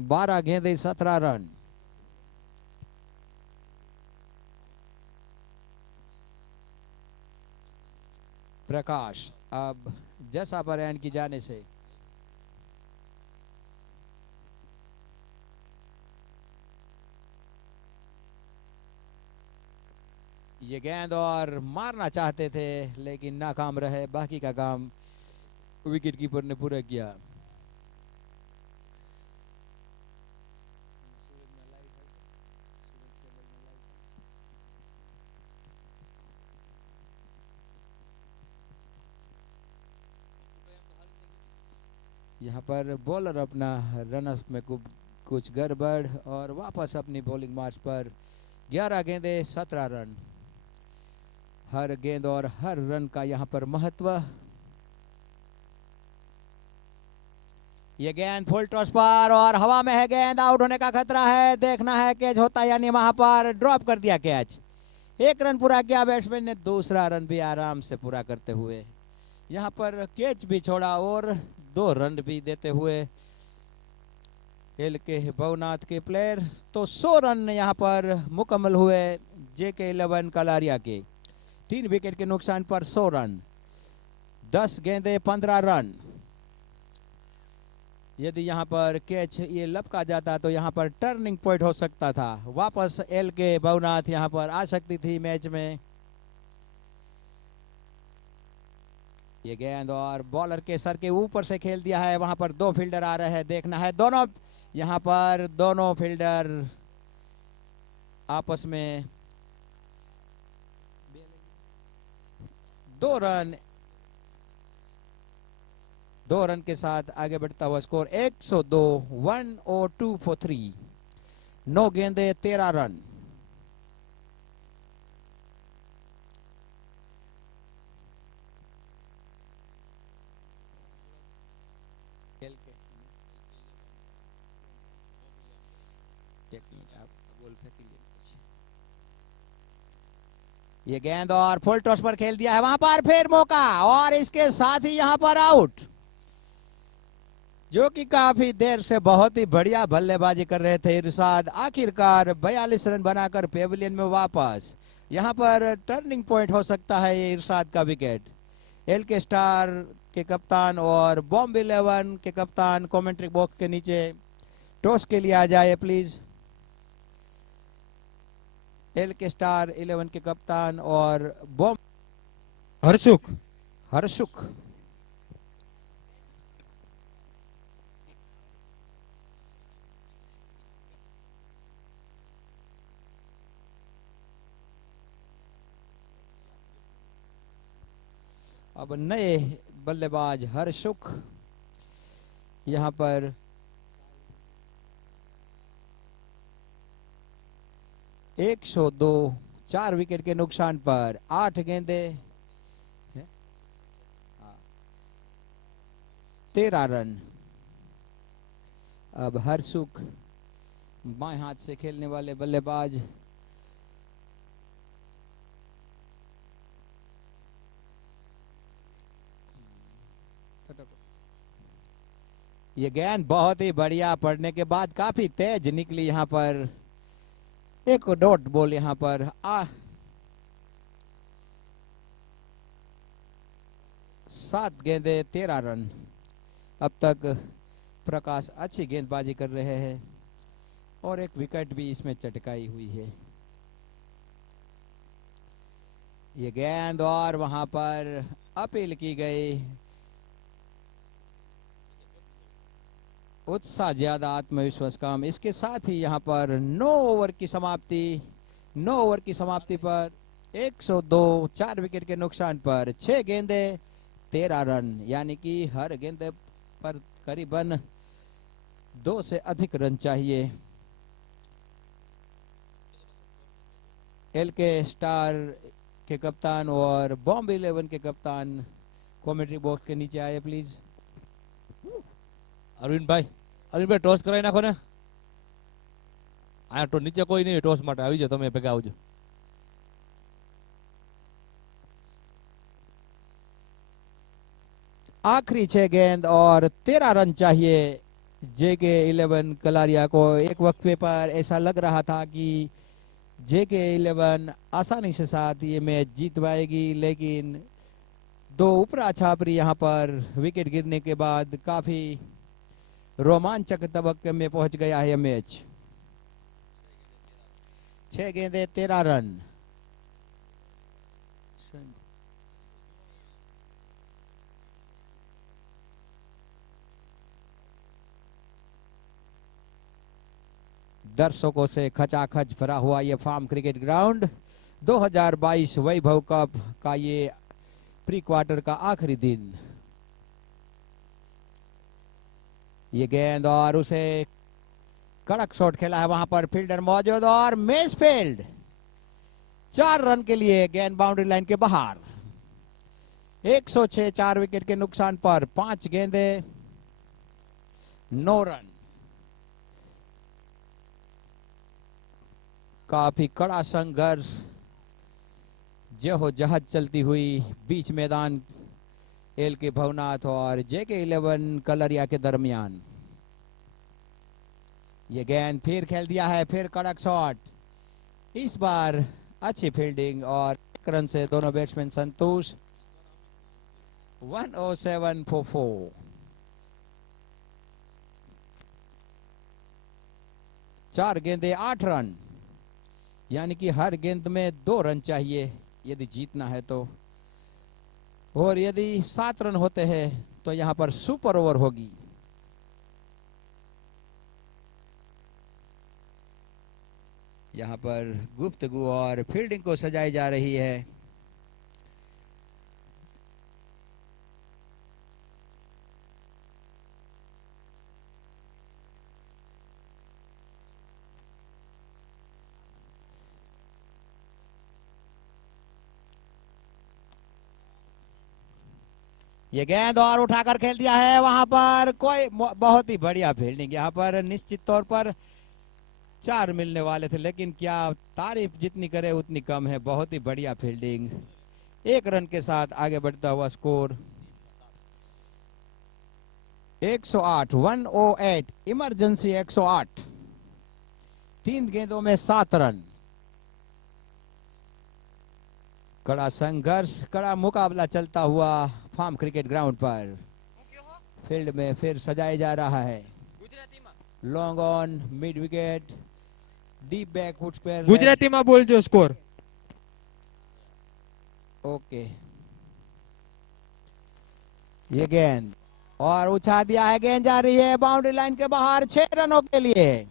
बारह गेंदे 17 रन। प्रकाश अब जैसा पर एंड की जाने से ये गेंद और मारना चाहते थे लेकिन नाकाम रहे। बाकी का काम विकेट कीपर ने पूरा किया। यहाँ पर बॉलर अपना रनअप में कुछ गड़बड़ और वापस अपनी बॉलिंग मार्च पर 11 गेंदे 17 रन। हर गेंद और हर रन का यहाँ पर महत्व। ये गेंद फुल टॉस पर और हवा में है गेंद, आउट होने का खतरा है। देखना है कैच होता है यानी वहां पर ड्रॉप कर दिया कैच। 1 रन पूरा किया बैट्समैन ने, दूसरा रन भी आराम से पूरा करते हुए यहाँ पर कैच भी छोड़ा और 2 रन भी देते हुए एल.के. भवनाथ के प्लेयर। तो 100 रन यहाँ पर मुकम्मल हुए JK 11 कलारिया के। 3 विकेट के नुकसान पर 100 रन, 10 गेंदे 15 रन। यदि यहाँ पर कैच ये लपका जाता तो यहाँ पर टर्निंग पॉइंट हो सकता था। वापस एल.के. भवनाथ यहाँ पर आ सकती थी मैच में। ये गेंद और बॉलर के सर के ऊपर से खेल दिया है। वहां पर 2 फील्डर आ रहे हैं। देखना है दोनों यहाँ पर दोनों फील्डर आपस में 2 रन के साथ आगे बढ़ता हुआ स्कोर 102 102 फॉर 3। 9 गेंदे 13 रन। ये गेंद और फुल टॉस पर खेल दिया है। वहां पर फिर मौका और इसके साथ ही यहां पर आउट, जो कि काफी देर से बहुत ही बढ़िया बल्लेबाजी कर रहे थे इरशाद। आखिरकार 42 रन बनाकर पेविलियन में वापस। यहां पर टर्निंग पॉइंट हो सकता है ये इरशाद का विकेट। एल.के. स्टार के कप्तान और बॉम्बे 11 के कप्तान कमेंट्री बॉक्स के नीचे टॉस के लिए आ जाए प्लीज। एल.के. स्टार 11 के कप्तान और हर्षुक अब नए बल्लेबाज हर्षुक यहाँ पर 102, 4 विकेट के नुकसान पर 8 गेंदे 13 रन। अब हर्षुक बाएं हाथ से खेलने वाले बल्लेबाज ये गेंद बहुत ही बढ़िया पड़ने के बाद काफी तेज निकली यहाँ पर। एक डॉट बॉल यहाँ पर 7 गेंदे 13 रन। अब तक प्रकाश अच्छी गेंदबाजी कर रहे हैं और एक विकेट भी इसमें चटकाई हुई है। ये गेंद और वहां पर अपील की गई। उत्साह ज्यादा, आत्मविश्वास कम। इसके साथ ही यहाँ पर 9 ओवर की समाप्ति पर 102, 4 विकेट के नुकसान पर 6 गेंदे 13 रन, यानी कि हर गेंदे पर करीबन 2 से अधिक रन चाहिए। एलके स्टार के कप्तान और बॉम्बे 11 के कप्तान कमेंट्री बॉक्स के नीचे आए प्लीज। अरविंद भाई टॉस कराई नाखो ने। आ तो नीचे कोई नहीं टॉस માટે આવી જાઓ, તમે ભેગા આવજો। आखिरी 6 गेंद और 13 रन चाहिए जेके 11 कलारिया को। एक वक्त पर ऐसा लग रहा था कि जेके 11 आसानी से साथ ये मैच जीत पाएगी, लेकिन 2 उपरा छापरी यहाँ पर विकेट गिरने के बाद काफी रोमांचक तबक्के में पहुंच गया है मैच। 6 गेंदे 13 रन। दर्शकों से खचाखच भरा हुआ ये फार्म क्रिकेट ग्राउंड। 2022 वैभव कप का ये प्री क्वार्टर का आखिरी दिन। ये गेंद और उसे कड़क शॉट खेला है, वहां पर फील्डर मौजूद और मेसफील्ड 4 रन के लिए गेंद बाउंड्री लाइन के बाहर। 106, 4 विकेट के नुकसान पर 5 गेंदे 9 रन। काफी कड़ा संघर्ष जहद चलती हुई बीच मैदान एल के भवनाथ और जेके 11 कलरिया के दरमियान। ये गेंद फिर खेल दिया है, फिर कड़क शॉट। इस बार अच्छी फील्डिंग और 1 रन से दोनों बैट्समैन संतुष्ट। 107 for 4। 4 गेंदे 8 रन, यानी कि हर गेंद में 2 रन चाहिए यदि जीतना है तो, और यदि 7 रन होते हैं तो यहां पर सुपर ओवर होगी। यहां पर गुफ्तगू और फील्डिंग को सजाई जा रही है। ये गेंद और उठाकर खेल दिया है, वहां पर कोई बहुत ही बढ़िया फील्डिंग। यहाँ पर निश्चित तौर पर 4 मिलने वाले थे, लेकिन क्या तारीफ जितनी करे उतनी कम है। बहुत ही बढ़िया फील्डिंग। 1 रन के साथ आगे बढ़ता हुआ स्कोर 108, 108 इमरजेंसी 108। 3 गेंदों में 7 रन। कड़ा संघर्ष, कड़ा मुकाबला चलता हुआ फार्म क्रिकेट ग्राउंड पर। फील्ड में फिर सजाया जा रहा है। Long on, mid wicket, deep back foot पर। गुजराती में बोलजो स्कोर। ओके। ये गेंद और उछा दिया है, गेंद जा रही है बाउंड्री लाइन के बाहर 6 रनों के लिए।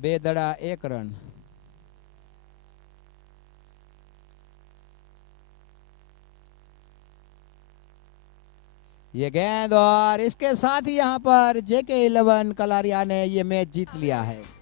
बेदड़ा 1 रन। ये गेंद और इसके साथ ही यहाँ पर JK11 कलारिया ने ये मैच जीत लिया है।